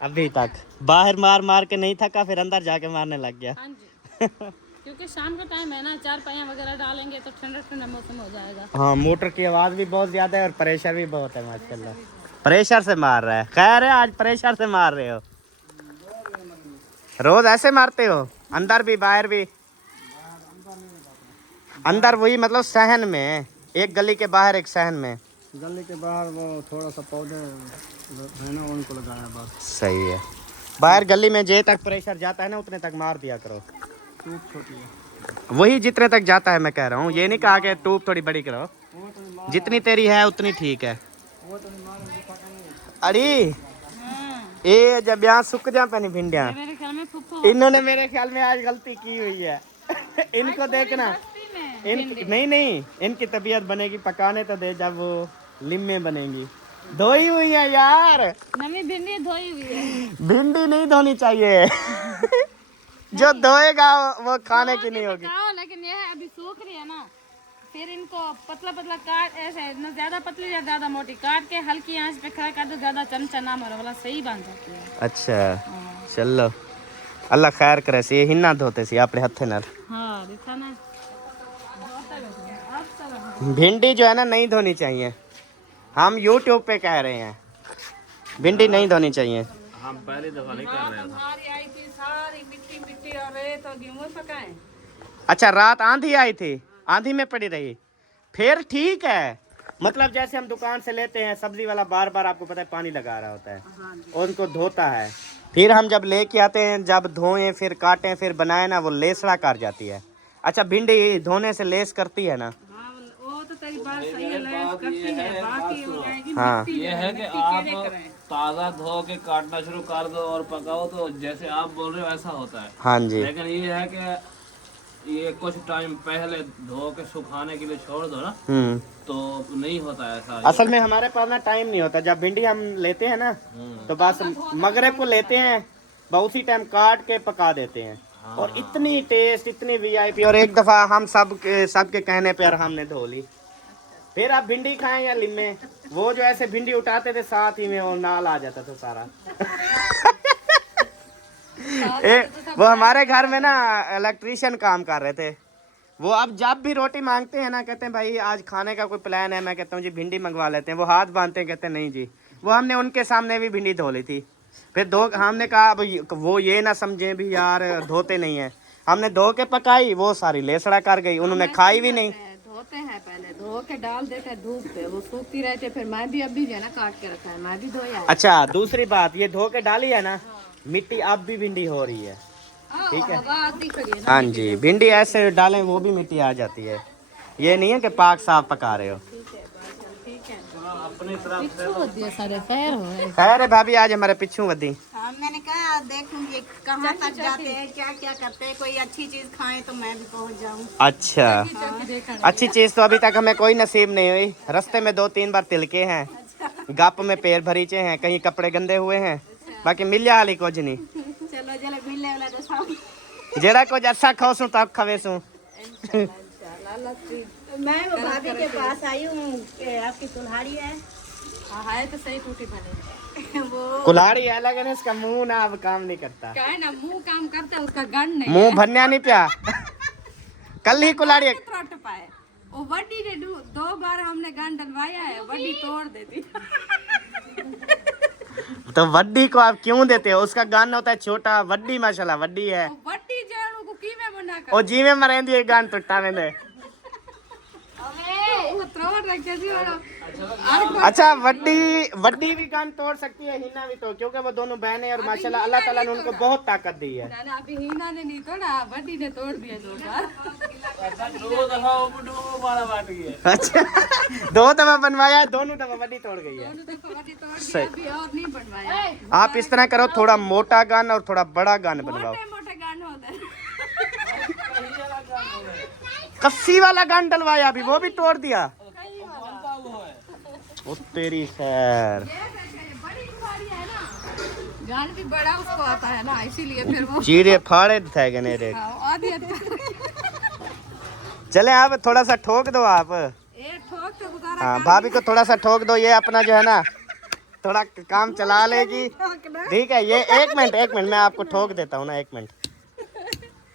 अभी तक। बाहर मार मार के नहीं थका, फिर अंदर जाके मारने लग गया। हाँ जी क्योंकि शाम का टाइम है ना, 4 पहिया वगैरह डालेंगे तो ठंडा ठंडा मौसम हो जाएगा। हाँ, मोटर की आवाज़ भी बहुत ज़्यादा है और प्रेशर भी बहुत है माशाल्लाह। प्रेशर से मार रहा है। खैर है, आज प्रेशर से मार रहे हो, रोज ऐसे मारते हो? अंदर भी बाहर भी? अंदर वही मतलब सहन में, एक गली के बाहर एक सहन में। गली के बाहर वो थोड़ा सा पौधे है ना, उनको लगाया बस। सही है। बाहर गली में जे तक प्रेशर जाता है ना उतने तक मार दिया करो। टूब छोटी है। वही जितने तक जाता है मैं कह रहा हूँ, ये नहीं कहा कि ट्यूब थोड़ी बड़ी करो, जितनी तेरी है उतनी ठीक है। अरे ये जब यहाँ सूख जा पानी भिंडिया, मेरे ख्याल में फुफ्फो इन्होंने मेरे ख्याल में आज गलती की हुई है। इनको देखना, नहीं इनकी तबीयत बनेगी, पकाने तो दे जब वो लिम्मे बनेगी। धोई हुई है यार, नवी भिंडी धोई हुई है। भिंडी नहीं धोनी चाहिए। जो धोएगा वो खाने की नहीं होगी। लेकिन ये है अभी सूख रही है ना, फिर इनको पतला पतला काट, ऐसे न ज्यादा पतली या ज्यादा मोटी काट के हल्की आंच पे खड़ा कर दो, ज्यादा चमचा ना मारो, वाला सही बन जाती है। अच्छा चलो, अल्लाह खैर करे सी। हिन्ना धोते सी अपने हथे नाल। हाँ दिखा ना, भिंडी जो है ना नहीं धोनी चाहिए, हम YouTube पे कह रहे हैं भिंडी नहीं धोनी चाहिए। हम पहली दफा नहीं कर रहे हैं। हमारी आई थी सारी मिट्टी मिट्टी और रेत और गेहूं पकाए। अच्छा, रात आंधी आई थी, आंधी में पड़ी रही, फिर ठीक है। मतलब जैसे हम दुकान से लेते हैं सब्जी वाला, बार बार आपको पता है पानी लगा रहा होता है और उनको धोता है, फिर हम जब लेके आते हैं, जब धोएं फिर काटें फिर बनाए ना, वो लेसड़ा कर जाती है। अच्छा, भिंडी धोने से लेस करती है ना? वो तो तेरी बात सही है, लेस करती है, बाकी हो जाएगी हाँ, ये है कि आप ताज़ा धो के काटना शुरू कर दो और पकाओ तो जैसे आप बोल रहे हो ऐसा होता है। हाँ जी। लेकिन ये है कि ये कुछ टाइम पहले धो के सुखाने के लिए छोड़ दो ना, तो नहीं होता ऐसा। असल में हमारे पास ना टाइम नहीं होता। जब भिंडी हम लेते हैं ना तो बस मगरिब को लेते हैं, बहुत उसी टाइम काट के पका देते हैं। और इतनी टेस्ट, इतनी वीआईपी। और एक दफ़ा हम सब के कहने पर हमने धो ली। फिर आप भिंडी खाएं या लिम्मे, वो जो ऐसे भिंडी उठाते थे साथ ही में वो नाल आ जाता था सारा। वो हमारे घर में ना इलेक्ट्रीशियन काम कर रहे थे, वो अब जब भी रोटी मांगते हैं ना, कहते हैं भाई आज खाने का कोई प्लान है, मैं कहता हूँ जी भिंडी मंगवा लेते हैं। वो हाथ बांधते हैं, कहते हैं नहीं जी। वो हमने उनके सामने भी भिंडी धो ली थी। फिर हमने कहा वो ये ना समझे भी यार धोते नहीं है। हमने धो के पकाई, वो सारी लेसड़ा कर गई, उन्होंने खाई भी नहीं। धोते हैं, पहले धो के डाल देते हैं धूप पे, वो सूखती रहती है। फिर मैं भी अभी जो है ना काट के रखा है, मैं भी धोया। अच्छा, दूसरी बात, ये धो के डाली है ना, मिट्टी अब भी भिंडी हो रही है। ठीक है, हाँ जी, भिंडी ऐसे डालें वो भी मिट्टी आ जाती है। ये नहीं है कि पाक साफ पका रहे हो। अपनी तरफ से पिछू होती है सारे खैर हो रहे। खैर है भाभी, आज हमारे पिछू वधी। हाँ, मैंने कहा देखूंगी कहाँ तक जाते हैं, क्या क्या करते हैं, कोई अच्छी चीज खाएं तो मैं भी पहुँच जाऊँ। अच्छा, अच्छी चीज तो अभी तक हमें कोई नसीब नहीं हुई। रास्ते में 2-3 बार तिलके हैं, गप में पैर भरीचे हैं, कहीं कपड़े गंदे हुए हैं, बाकी मिलिया हाली कुछ नहीं। चलो जरा मिलने वाला तो साहब। जेड़ा कुछ अच्छा खाओ तो आप खवेसू। मैं वो भाभी के पास आई हूँ कि आपकी कुल्हाड़ी है। हाँ है तो सही टूटी बने। वो कुल्हाड़ी है लेकिन इसका मुंह ना अब काम नहीं करता। क्या है ना, मुंह काम करता है, उसका गन नहीं मुंह भरना नहीं पिया। कल ही कुल्हाड़ी त्रुट पाए। वो वड्डी ने 2 बार हमने गन डलवाया है, वड्डी तोड़ देती। तो वड्डी को आप क्यों देते हो? उसका गान होता है छोटा, वड्डी माशाल्लाह वड्डी है। वड्डी जेणु को की में बना कर ओ जी में मरेंदी ये गान टुट्टा मैंने। वो तोड़ रखे जी वाला। अच्छा, वड्डी भी गान तोड़ सकती है, हिना भी तो, क्योंकि वो दोनों बहनें हैं और माशाल्लाह अल्लाह ताला ने उनको बहुत ताकत दी है। ना अभी हीना ने नहीं तोड़ा, वड्डी ने तोड़ दिया 2 बार। 2 दफा वो मारा बांट गई। अच्छा, 2 दफा बनवाया, दोनों दफा वड्डी तोड़ गई है। दोनों दफा वड्डी तोड़ दिया, अभी और नहीं बनवाया। आप इस तरह करो, थोड़ा मोटा गान और थोड़ा बड़ा गान बनवाओ। मोटे मोटे गान होते हैं। कस्सी वाला गान डलवाया, अभी वो भी तोड़ दिया। ओ तेरी खैर। बड़ी कुल्हाड़ी है ना, गान भी बड़ा उसको आता है ना, इसीलिए फिर वो चीरे फाड़े थे गने रे। आधी चले आप थोड़ा सा ठोक दो आप। ए ठोक तो गुजारा हाँ, भाभी को थोड़ा सा ठोक दो, ये अपना जो है ना थोड़ा काम चला लेगी। ठीक है, ये 1 मिनट मैं आपको ठोक देता हूँ ना, 1 मिनट।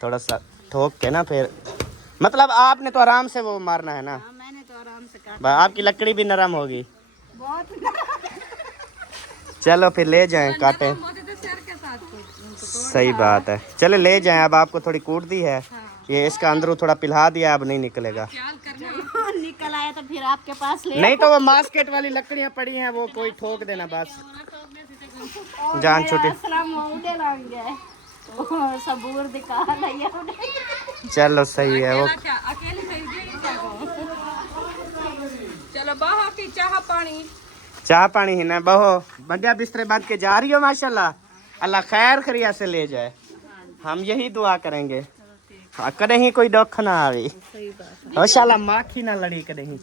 थोड़ा सा ठोक के ना, फिर मतलब आपने तो आराम से वो मारना है ना। हाँ, मैंने तो आराम से काटा। आपकी लकड़ी भी नरम होगी। बहुत चलो फिर ले जाएं, काटें। मोटे तो सर के साथ को सही बात है, चले ले जाएं। अब आपको थोड़ी कूट दी है, ये इसका अंदरू थोड़ा पिला दिया, अब नहीं निकलेगा। ख्याल करना। निकल आया तो फिर आपके पास ले। नहीं तो वो मास्केट वाली लकड़ियाँ पड़ी हैं, वो कोई ठोक देना बस, जान छुटी। उड़े लाएंगे सबूर दिखा लिया। चलो सही है वो। क्या अकेले सही क्या कहो। चलो बाहर की चाह पानी। चाह पानी ही ना बहो, बढ़िया बिस्तरे बांध के जा रही हो माशाल्लाह। अल्लाह खैर खरिया से ले जाए, हम यही दुआ करेंगे। हाँ, कहीं कोई दुख ना आवे, माशाल्लाह माखी ना लड़ी कहीं।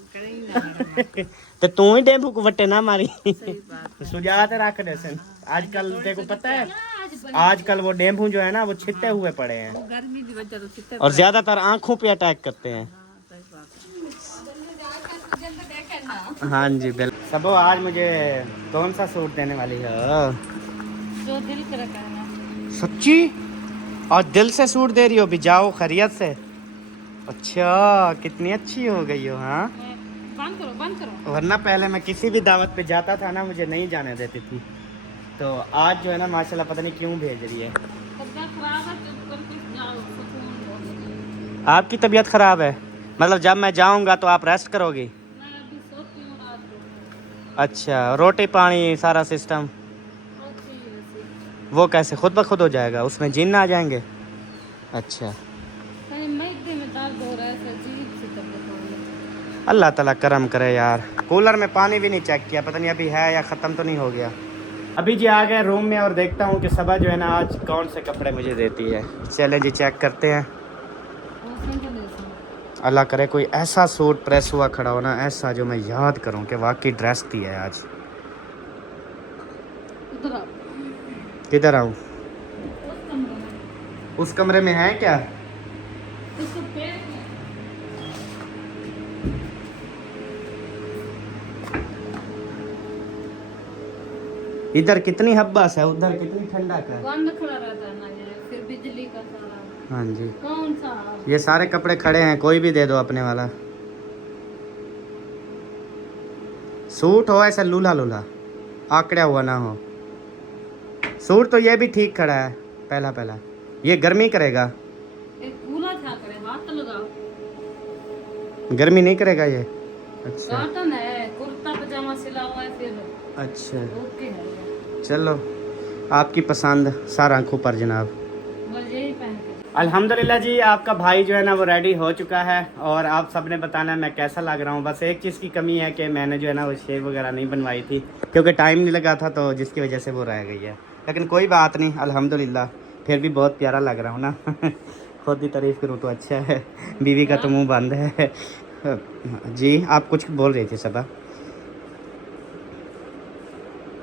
तो तू ही डेंगू को वट्टे ना मारी। सुझाव रख दे सन। आजकल देखो पता है, आजकल वो डेंगू जो है ना वो छिट्टे हुए पड़े हैं, गर्मी की वजह से चित्ते और ज्यादातर आंखों पे अटैक करते हैं। हाँ जी बिल्कुल। सबो आज मुझे कौन सा सूट देने वाली है? जो दिल कर करना। सच्ची? और दिल से सूट दे रही हो? भी जाओ खैरियत से। अच्छा, कितनी अच्छी हो गई हो। हाँ, बंद करो। वरना पहले मैं किसी भी दावत पे जाता था ना, मुझे नहीं जाने देती थी, तो आज जो है ना माशाल्लाह पता नहीं क्यों भेज रही है। तबीयत खराब है, चुप करके जाओ, सुकून। आपकी तबीयत खराब है, मतलब जब मैं जाऊंगा तो आप रेस्ट करोगी? मैं अभी सोती हूँ रात को। अच्छा, रोटी पानी सारा सिस्टम सोती हूँ ऐसे। वो कैसे खुद ब खुद हो जाएगा? उसमें जिन्न आ जाएंगे? अच्छा, कहीं मैदे में दर्द हो रहा है, ऐसे अजीब सी तबीयत हो रही है। अल्लाह ताला करम करे यार। कूलर में पानी भी नहीं चेक किया, पता नहीं अभी है या ख़त्म तो नहीं हो गया। अभी जी आ गए रूम में और देखता हूँ कि सबा जो है ना आज कौन से कपड़े मुझे देती है। चलें जी चेक करते हैं। अल्लाह करे कोई ऐसा सूट प्रेस हुआ खड़ा हो ना, ऐसा जो मैं याद करूँ कि वाकई ड्रेस दी है आज। उधर आओ। किधर आऊँ? उस कमरे में। उस कमरे में है क्या? इसको पैर में। इधर कितनी हब्बास है, उधर कितनी ठंडा है। बंद खड़ा रहता है ना ये, फिर बिजली का सारा। हाँ जी, कौन सा? ये सारे कपड़े खड़े हैं, कोई भी दे दो अपने वाला। सूट हो ऐसा लूला लूला, आकड़ा हुआ ना हो। सूट तो ये भी ठीक खड़ा है, पहला पहला। ये गर्मी करेगा? एक कूला था करे, हाथ तो लगाओ। गर्मी नहीं करेगा ये? अच्छा कॉटन है, कुर्ता पजामा सिला हुआ है, फिर अच्छा, ओके है ये। चलो आपकी पसंद, सारा आंखों पर जनाब। बस यही पहन के अल्हम्दुलिल्लाह जी, आपका भाई जो है ना वो रेडी हो चुका है और आप सब ने बताना मैं कैसा लग रहा हूँ। बस एक चीज़ की कमी है कि मैंने जो है ना वो शेव वगैरह नहीं बनवाई थी क्योंकि टाइम नहीं लगा था, तो जिसकी वजह से वो रह गई है। लेकिन कोई बात नहीं, अल्हम्दुलिल्लाह फिर भी बहुत प्यारा लग रहा हूँ ना। खुद ही तारीफ़ करूँ तो अच्छा है, बीवी का तो मुँह बंद है। जी आप कुछ बोल रही थी सबा?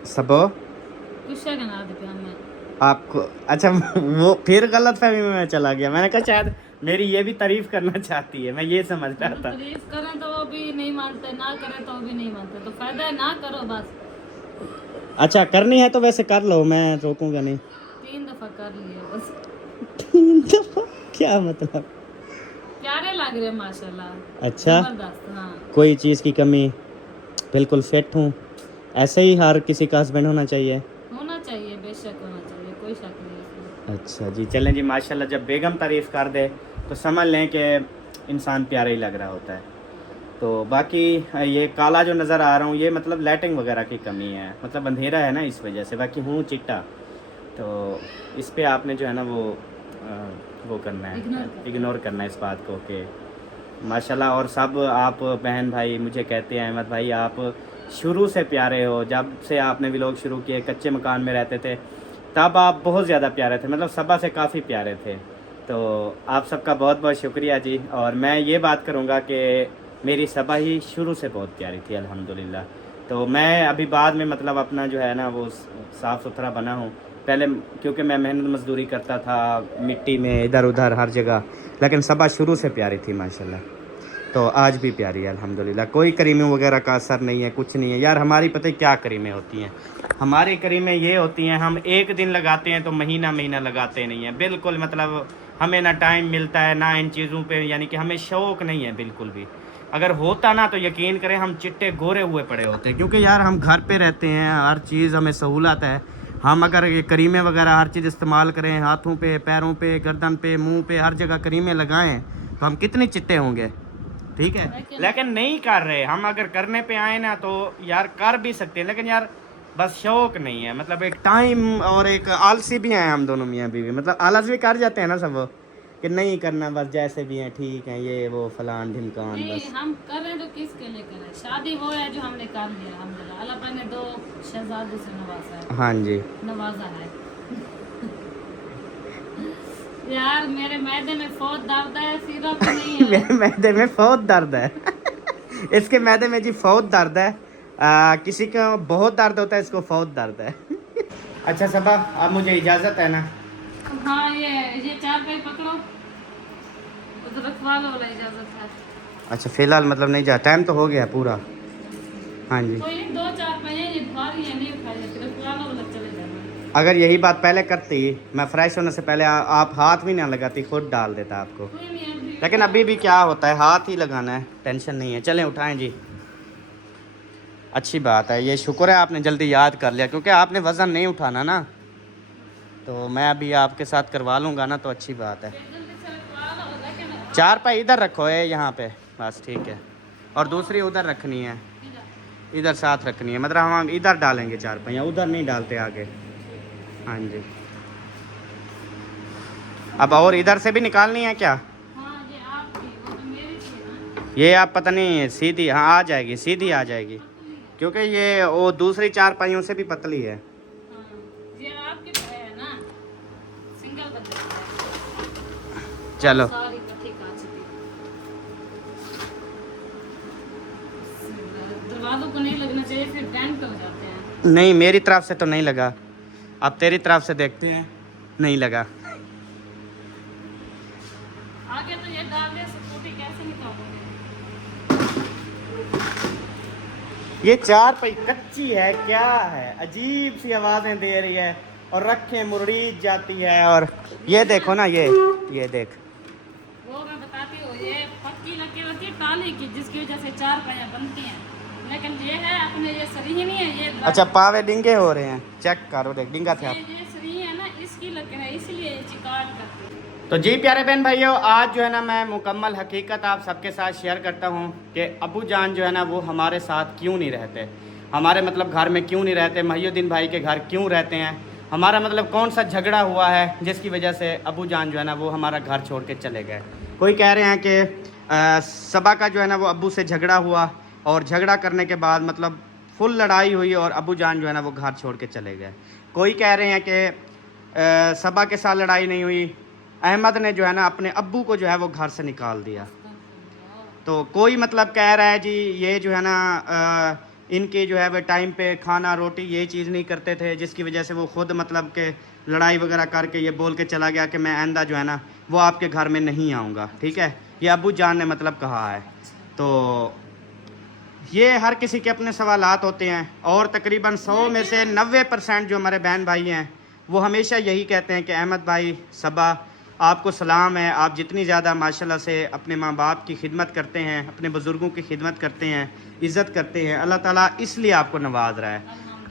सबो गुस्सा करना दे पे मैं आपको, अच्छा वो फिर गलत फहमी में मैं चला गया। मैंने कहा शायद मेरी ये भी तारीफ करना चाहती है, मैं ये समझ रहा था। तारीफ करें तो वो भी नहीं मानते, ना करें तो वो भी नहीं मानते, तो फायदा है ना करो बस। अच्छा करनी है तो वैसे कर लो, मैं रोकूंगा नहीं। 3 दफा कर लिए बस। 3 दफा क्या मतलब? प्यारे लग रहे हैं माशाल्लाह। अच्छा, जबरदस्त। हाँ कोई चीज़ की कमी? बिल्कुल फिट हूँ। ऐसे ही हर किसी का हस्बैंड होना चाहिए। होना चाहिए, बेशक होना चाहिए, कोई शक नहीं है। अच्छा जी, चलें जी। माशाल्लाह जब बेगम तारीफ़ कर दे तो समझ लें कि इंसान प्यारा ही लग रहा होता है। तो बाकी ये काला जो नज़र आ रहा हूँ ये मतलब लाइटिंग वगैरह की कमी है, मतलब अंधेरा है ना इस वजह से। बाकी हूँ चिट्टा, तो इस पे आपने जो है ना वो करना है, इग्नोर करना है इस बात को कि माशाल्लाह। और सब आप बहन भाई मुझे कहते हैं अहमद भाई आप शुरू से प्यारे हो। जब से आपने व्लॉग शुरू किए, कच्चे मकान में रहते थे तब आप बहुत ज़्यादा प्यारे थे, मतलब सबा से काफ़ी प्यारे थे। तो आप सबका बहुत बहुत शुक्रिया जी। और मैं ये बात करूँगा कि मेरी सबा ही शुरू से बहुत प्यारी थी अल्हम्दुलिल्लाह। तो मैं अभी बाद में मतलब अपना जो है ना वो साफ़ सुथरा बना हूँ। पहले क्योंकि मैं मेहनत मजदूरी करता था मिट्टी में इधर उधर हर जगह, लेकिन सबा शुरू से प्यारी थी माशाल्लाह। तो आज भी प्यारी है अल्हम्दुलिल्लाह। कोई करीमें वगैरह का असर नहीं है, कुछ नहीं है यार। हमारी पता है क्या करीमें होती हैं? हमारी करीमें ये होती हैं, हम एक दिन लगाते हैं तो महीना महीना लगाते नहीं हैं बिल्कुल। मतलब हमें ना टाइम मिलता है ना इन चीज़ों पे, यानी कि हमें शौक़ नहीं है बिल्कुल भी। अगर होता ना तो यकीन करें हम चिट्टे गोरे हुए पड़े होते, क्योंकि यार हम घर पे रहते हैं, हर चीज़ हमें सहूलत है। हम अगर ये करीमें वगैरह हर चीज़ इस्तेमाल करें, हाथों पे, पैरों पे, गर्दन पे, मुंह पे, हर जगह करीमें लगाएं तो हम कितने चिट्टे होंगे, ठीक है। लेकिन नहीं कर रहे हम। अगर करने पे आए ना तो यार कर भी सकते हैं, लेकिन यार बस शौक़ नहीं है। मतलब एक टाइम और एक आलसी भी हैं हम दोनों मियाँ बीवी, मतलब आलस भी कर जाते हैं ना सब कि नहीं करना, बस जैसे भी हैं ठीक है, ये वो फलान ढिमकान नहीं, बस। हम कर रहे हैं तो किसके लिए कर रहे हैं? शादी वो है जो हमने कर लिया अल्हम्दुलिल्लाह। अल्लाह पाक ने 2 शहजादों से नवाजा है। हाँ जी नवाजा है। यार मेरे मैदे में बहुत दर्द है, सीधा भी नहीं है। मेरे मैदे में बहुत दर्द है। इसके मैदे में जी बहुत दर्द है। किसी का बहुत दर्द होता है, इसको बहुत दर्द है। अच्छा सबा, अब मुझे इजाज़त है ना? हाँ ये 4 पे पकड़ो, उधर रखवा लो वाला इजाजत है। अच्छा फ़िलहाल मतलब नहीं जा, टाइम तो हो गया पूरा। हाँ जी, कोई नहीं, 2-4 पे ये भारी है, नहीं उठाई जाती, रखवा लो वाला चले जाना। अगर यही बात पहले करती, मैं फ्रेश होने से पहले आप हाथ भी ना लगाती, खुद डाल देता आपको। कोई नहीं अभी। लेकिन अभी भी क्या होता है, हाथ ही लगाना है, टेंशन नहीं है। चलें उठाएं जी। अच्छी बात है, ये शुक्र है आपने जल्दी याद कर लिया, क्योंकि आपने वज़न नहीं उठाना ना, तो मैं अभी आपके साथ करवा लूँगा ना, तो अच्छी बात है। जल्दी से रखवा लो, लेकिन 4 पे इधर रखो है यहाँ पे, बस ठीक है। और दूसरी उधर रखनी है, इधर साथ रखनी है, मतलब हम इधर डालेंगे 4 पहिया, उधर नहीं डालते आगे। हाँ जी, अब और इधर से भी निकालनी है क्या? हाँ ये आपकी, वो तो मेरी थी ना। ये आप पता नहीं सीधी, हाँ आ जाएगी, सीधी आ जाएगी, क्योंकि ये वो दूसरी 4 पहियों से भी पतली है। हाँ ये आपकी तो है ना, सिंगल बदल। चलो सारी इकट्ठी कांच थी। दरवाजों को नहीं लगना चाहिए, फिर डेंट हो जाते हैं। नहीं, मेरी तरफ से तो नहीं लगा, अब तेरी तरफ से देखते हैं। नहीं लगा। आगे तो ये डाल दे, स्कूटी कैसे निकालोगे? ये 4 पही कच्ची है, क्या है, अजीब सी आवाज़ें दे रही है और रखें मुरड़ी जाती है। और ये देखो ना, ये देख, वो मैं बताती हूँ, ये पक्की लगी होती है टाली की, जिसकी वजह से 4 पहिया बनती हैं। लेकिन ये है अपने, ये सरी ही नहीं है ये। अच्छा पावे डिंगे हो रहे हैं, चेक करो, देख डिंगा थे आप। ये सरी है ना, इसकी लग है, इसलिए ये चिकाट करती है। तो जी प्यारे बहन भाइयों, आज जो है ना मैं मुकम्मल हकीकत आप सबके साथ शेयर करता हूँ कि अबू जान जो है ना वो हमारे साथ क्यों नहीं रहते, हमारे मतलब घर में क्यों नहीं रहते, महिउद्दीन भाई के घर क्यों रहते हैं। हमारा मतलब कौन सा झगड़ा हुआ है जिसकी वजह से अबू जान जो है ना वो हमारा घर छोड़ के चले गए। कोई कह रहे हैं कि सबा का जो है ना वो अबू से झगड़ा हुआ और झगड़ा करने के बाद मतलब फुल लड़ाई हुई और अबू जान जो है ना वो घर छोड़ के चले गए। कोई कह रहे हैं कि सबा के साथ लड़ाई नहीं हुई, अहमद ने जो है ना अपने अब्बू को जो है वो घर से निकाल दिया। तो कोई मतलब कह रहा है जी ये जो है ना इनके जो है वो टाइम पे खाना रोटी ये चीज़ नहीं करते थे, जिसकी वजह से वो खुद मतलब के लड़ाई वगैरह करके ये बोल के चला गया कि मैं आइंदा जो है ना वो आपके घर में नहीं आऊँगा। ठीक है, ये अबू जान ने मतलब कहा है। तो ये हर किसी के अपने सवालात होते हैं और तकरीबन 100 में से 90% जो हमारे बहन भाई हैं वो हमेशा यही कहते हैं कि अहमद भाई, सबा, आपको सलाम है, आप जितनी ज़्यादा माशाल्लाह से अपने माँ बाप की खिदमत करते हैं, अपने बुज़ुर्गों की खिदमत करते हैं, इज़्ज़त करते हैं, अल्लाह ताला इसलिए आपको नवाज रहा है।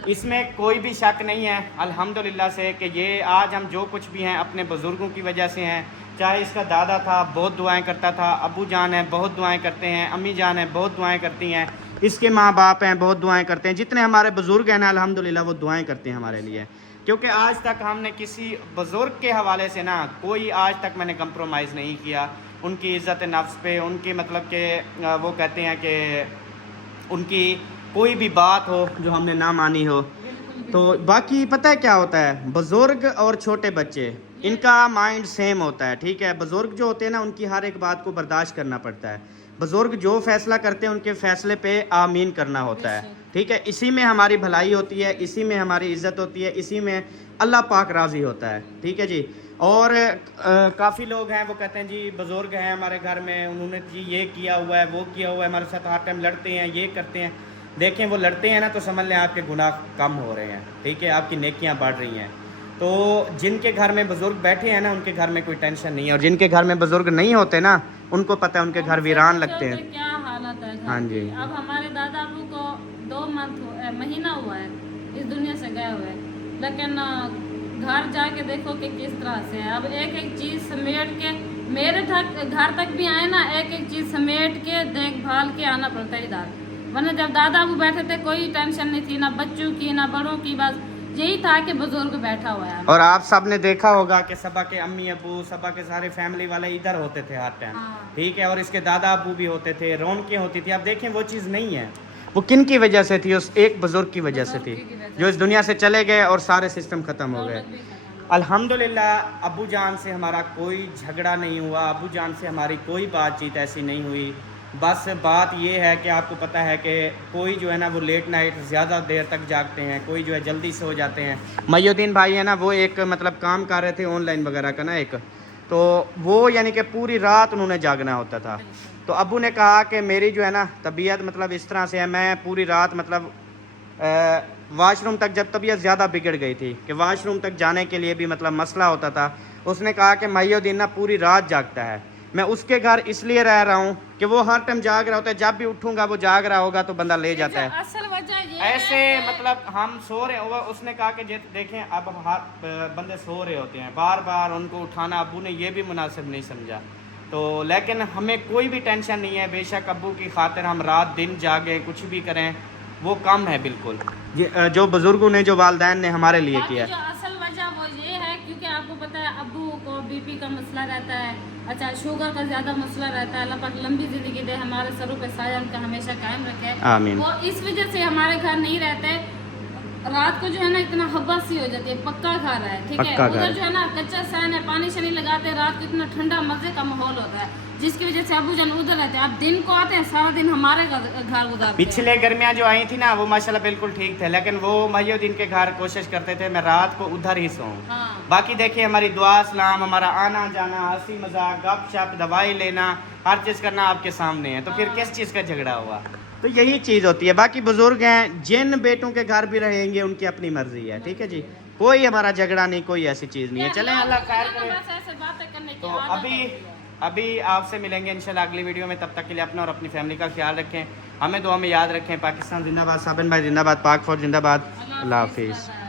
इसमें कोई भी शक नहीं है अल्हम्दुलिल्लाह से कि ये आज हम जो कुछ भी हैं अपने बुज़ुर्गों की वजह से हैं। चाहे इसका दादा था बहुत दुआएं करता था, अबू जान है बहुत दुआएं करते हैं, अम्मी जान है बहुत दुआएं करती हैं, इसके माँ बाप हैं बहुत दुआएं करते हैं, जितने हमारे बुज़ुर्ग हैं ना अल्हम्दुलिल्लाह वो दुआएं करते हैं हमारे लिए। क्योंकि आज तक हमने किसी बुज़ुर्ग के हवाले से ना कोई आज तक मैंने कंप्रोमाइज़ नहीं किया उनकी इज़्ज़त नफ्स पे, उनकी मतलब के वो कहते हैं कि उनकी कोई भी बात हो जो हमने ना मानी हो। तो बाकी पता है क्या होता है, बुज़ुर्ग और छोटे बच्चे इनका माइंड सेम होता है। ठीक है, बुज़ुर्ग जो होते हैं ना उनकी हर एक बात को बर्दाश्त करना पड़ता है। बुज़ुर्ग जो फ़ैसला करते हैं उनके फ़ैसले पे आमीन करना होता है। ठीक है, इसी में हमारी भलाई होती है, इसी में हमारी इज़्ज़त होती है, इसी में अल्लाह पाक राज़ी होता है। ठीक है जी। और काफ़ी लोग हैं वो कहते हैं जी बुज़ुर्ग हैं हमारे घर में, उन्होंने जी ये किया हुआ है वो किया हुआ है, हमारे साथ हर टाइम लड़ते हैं, ये करते हैं। देखें वो लड़ते हैं ना तो समझ लें आपके गुनाह कम हो रहे हैं। ठीक है, आपकी नेकियां बढ़ रही हैं। तो जिनके घर में बुज़ुर्ग बैठे हैं ना उनके घर में कोई टेंशन नहीं है, और जिनके घर में बुज़ुर्ग नहीं होते ना उनको पता है उनके घर वीरान लगते हैं। क्या हालत है। हाँ जी। अब हमारे दादा अबू को 2 महीना हुआ है इस दुनिया से गए हुए, लेकिन घर जाके देखो कि किस तरह से है। अब एक एक चीज़ समेट के मेरे घर तक भी आए ना, एक एक चीज़ समेट के देखभाल के आना पड़ता है इधर। वरना जब दादा अबू बैठे थे कोई टेंशन नहीं थी, ना बच्चों की ना बड़ों की, बस यही था कि बुजुर्ग बैठा हुआ है। और आप सब ने देखा होगा कि सबा के अम्मी अबू, सबा के सारे फैमिली वाले इधर होते थे हर टाइम। हाँ। ठीक है, और इसके दादा अबू भी होते थे, रौनकें होती थी। आप देखें वो चीज़ नहीं है। वो किन की वजह से थी? उस एक बुजुर्ग की वजह से थी जो इस दुनिया से चले गए और सारे सिस्टम ख़त्म हो गए। अल्हम्दुलिल्लाह अबू जान से हमारा कोई झगड़ा नहीं हुआ, अबू जान से हमारी कोई बातचीत ऐसी नहीं हुई। बस बात ये है कि आपको पता है कि कोई जो है ना वो लेट नाइट ज़्यादा देर तक जागते हैं, कोई जो है जल्दी सो जाते हैं। मयुद्दीन भाई है ना वो एक मतलब काम कर रहे थे ऑनलाइन वगैरह का ना एक, तो वो यानी कि पूरी रात उन्होंने जागना होता था। तो अबू ने कहा कि मेरी जो है ना तबीयत मतलब इस तरह से है, मैं पूरी रात मतलब वाशरूम तक जब तबीयत ज़्यादा बिगड़ गई थी कि वाशरूम तक जाने के लिए भी मतलब मसला होता था। उसने कहा कि मयुद्दीन ना पूरी रात जागता है, मैं उसके घर इसलिए रह रहा हूँ कि वो हर टाइम जाग रहा होता है, जब भी उठूँगा वो जाग रहा होगा तो बंदा ले जाता है। असल वजह ये ऐसे है मतलब हम सो रहे हो, उसने कहा कि देखें अब हर बंदे सो रहे होते हैं, बार बार उनको उठाना अबू ने ये भी मुनासिब नहीं समझा। तो लेकिन हमें कोई भी टेंशन नहीं है, बेशक अबू की खातिर हम रात दिन जागे कुछ भी करें वो कम है बिल्कुल, जो बुज़ुर्गों ने जो वालदैन ने हमारे लिए किया। जो असल वजह वो ये है क्योंकि आपको पता है अब्बू को बीपी का मसला रहता है, अच्छा शुगर का ज़्यादा मसला रहता है। अल्लाह पाक लंबी ज़िंदगी दे, हमारे सरों पे साया उनका हमेशा कायम रखे। आमीन। वो इस वजह से हमारे घर नहीं रहते। रात को जो है ना इतना हवा सी हो जाती है, पक्का घर है ठीक है, उधर जो है ना कच्चा सहन है, पानी शनी लगाते, रात को इतना ठंडा मजे का माहौल होता है, जिसकी वजह से अबू जान उधर रहते हैं। अब दिन को आते हैं सारा दिन हमारे घर गुजारते हैं। पिछले गर्मियाँ जो आई थी ना वो माशाल्लाह बिल्कुल ठीक थे, लेकिन वो मयुद्दीन के घर कोशिश करते थे मैं रात को उधर ही सोऊं। हाँ। बाकी देखिए हमारी दुआ सलाम, हमारा आना जाना, हंसी मजाक, गपशप, दवाई लेना, हर चीज़ करना आपके सामने है, तो फिर किस चीज़ का झगड़ा हुआ? तो यही चीज़ होती है। बाकी बुजुर्ग हैं, जिन बेटों के घर भी रहेंगे उनकी अपनी मर्जी है। ठीक है जी, कोई हमारा झगड़ा नहीं, कोई ऐसी चीज़ नहीं है। चलें अल्लाह खैर करे। तो अभी आपसे मिलेंगे इंशाल्लाह अगली वीडियो में, तब तक के लिए अपना और अपनी फैमिली का ख्याल रखें, हमें दुआ में याद रखें। पाकिस्तान जिंदाबाद, साबिन भाई जिंदाबाद, पाक फौज जिंदाबाद। अल्लाह हाफिज़।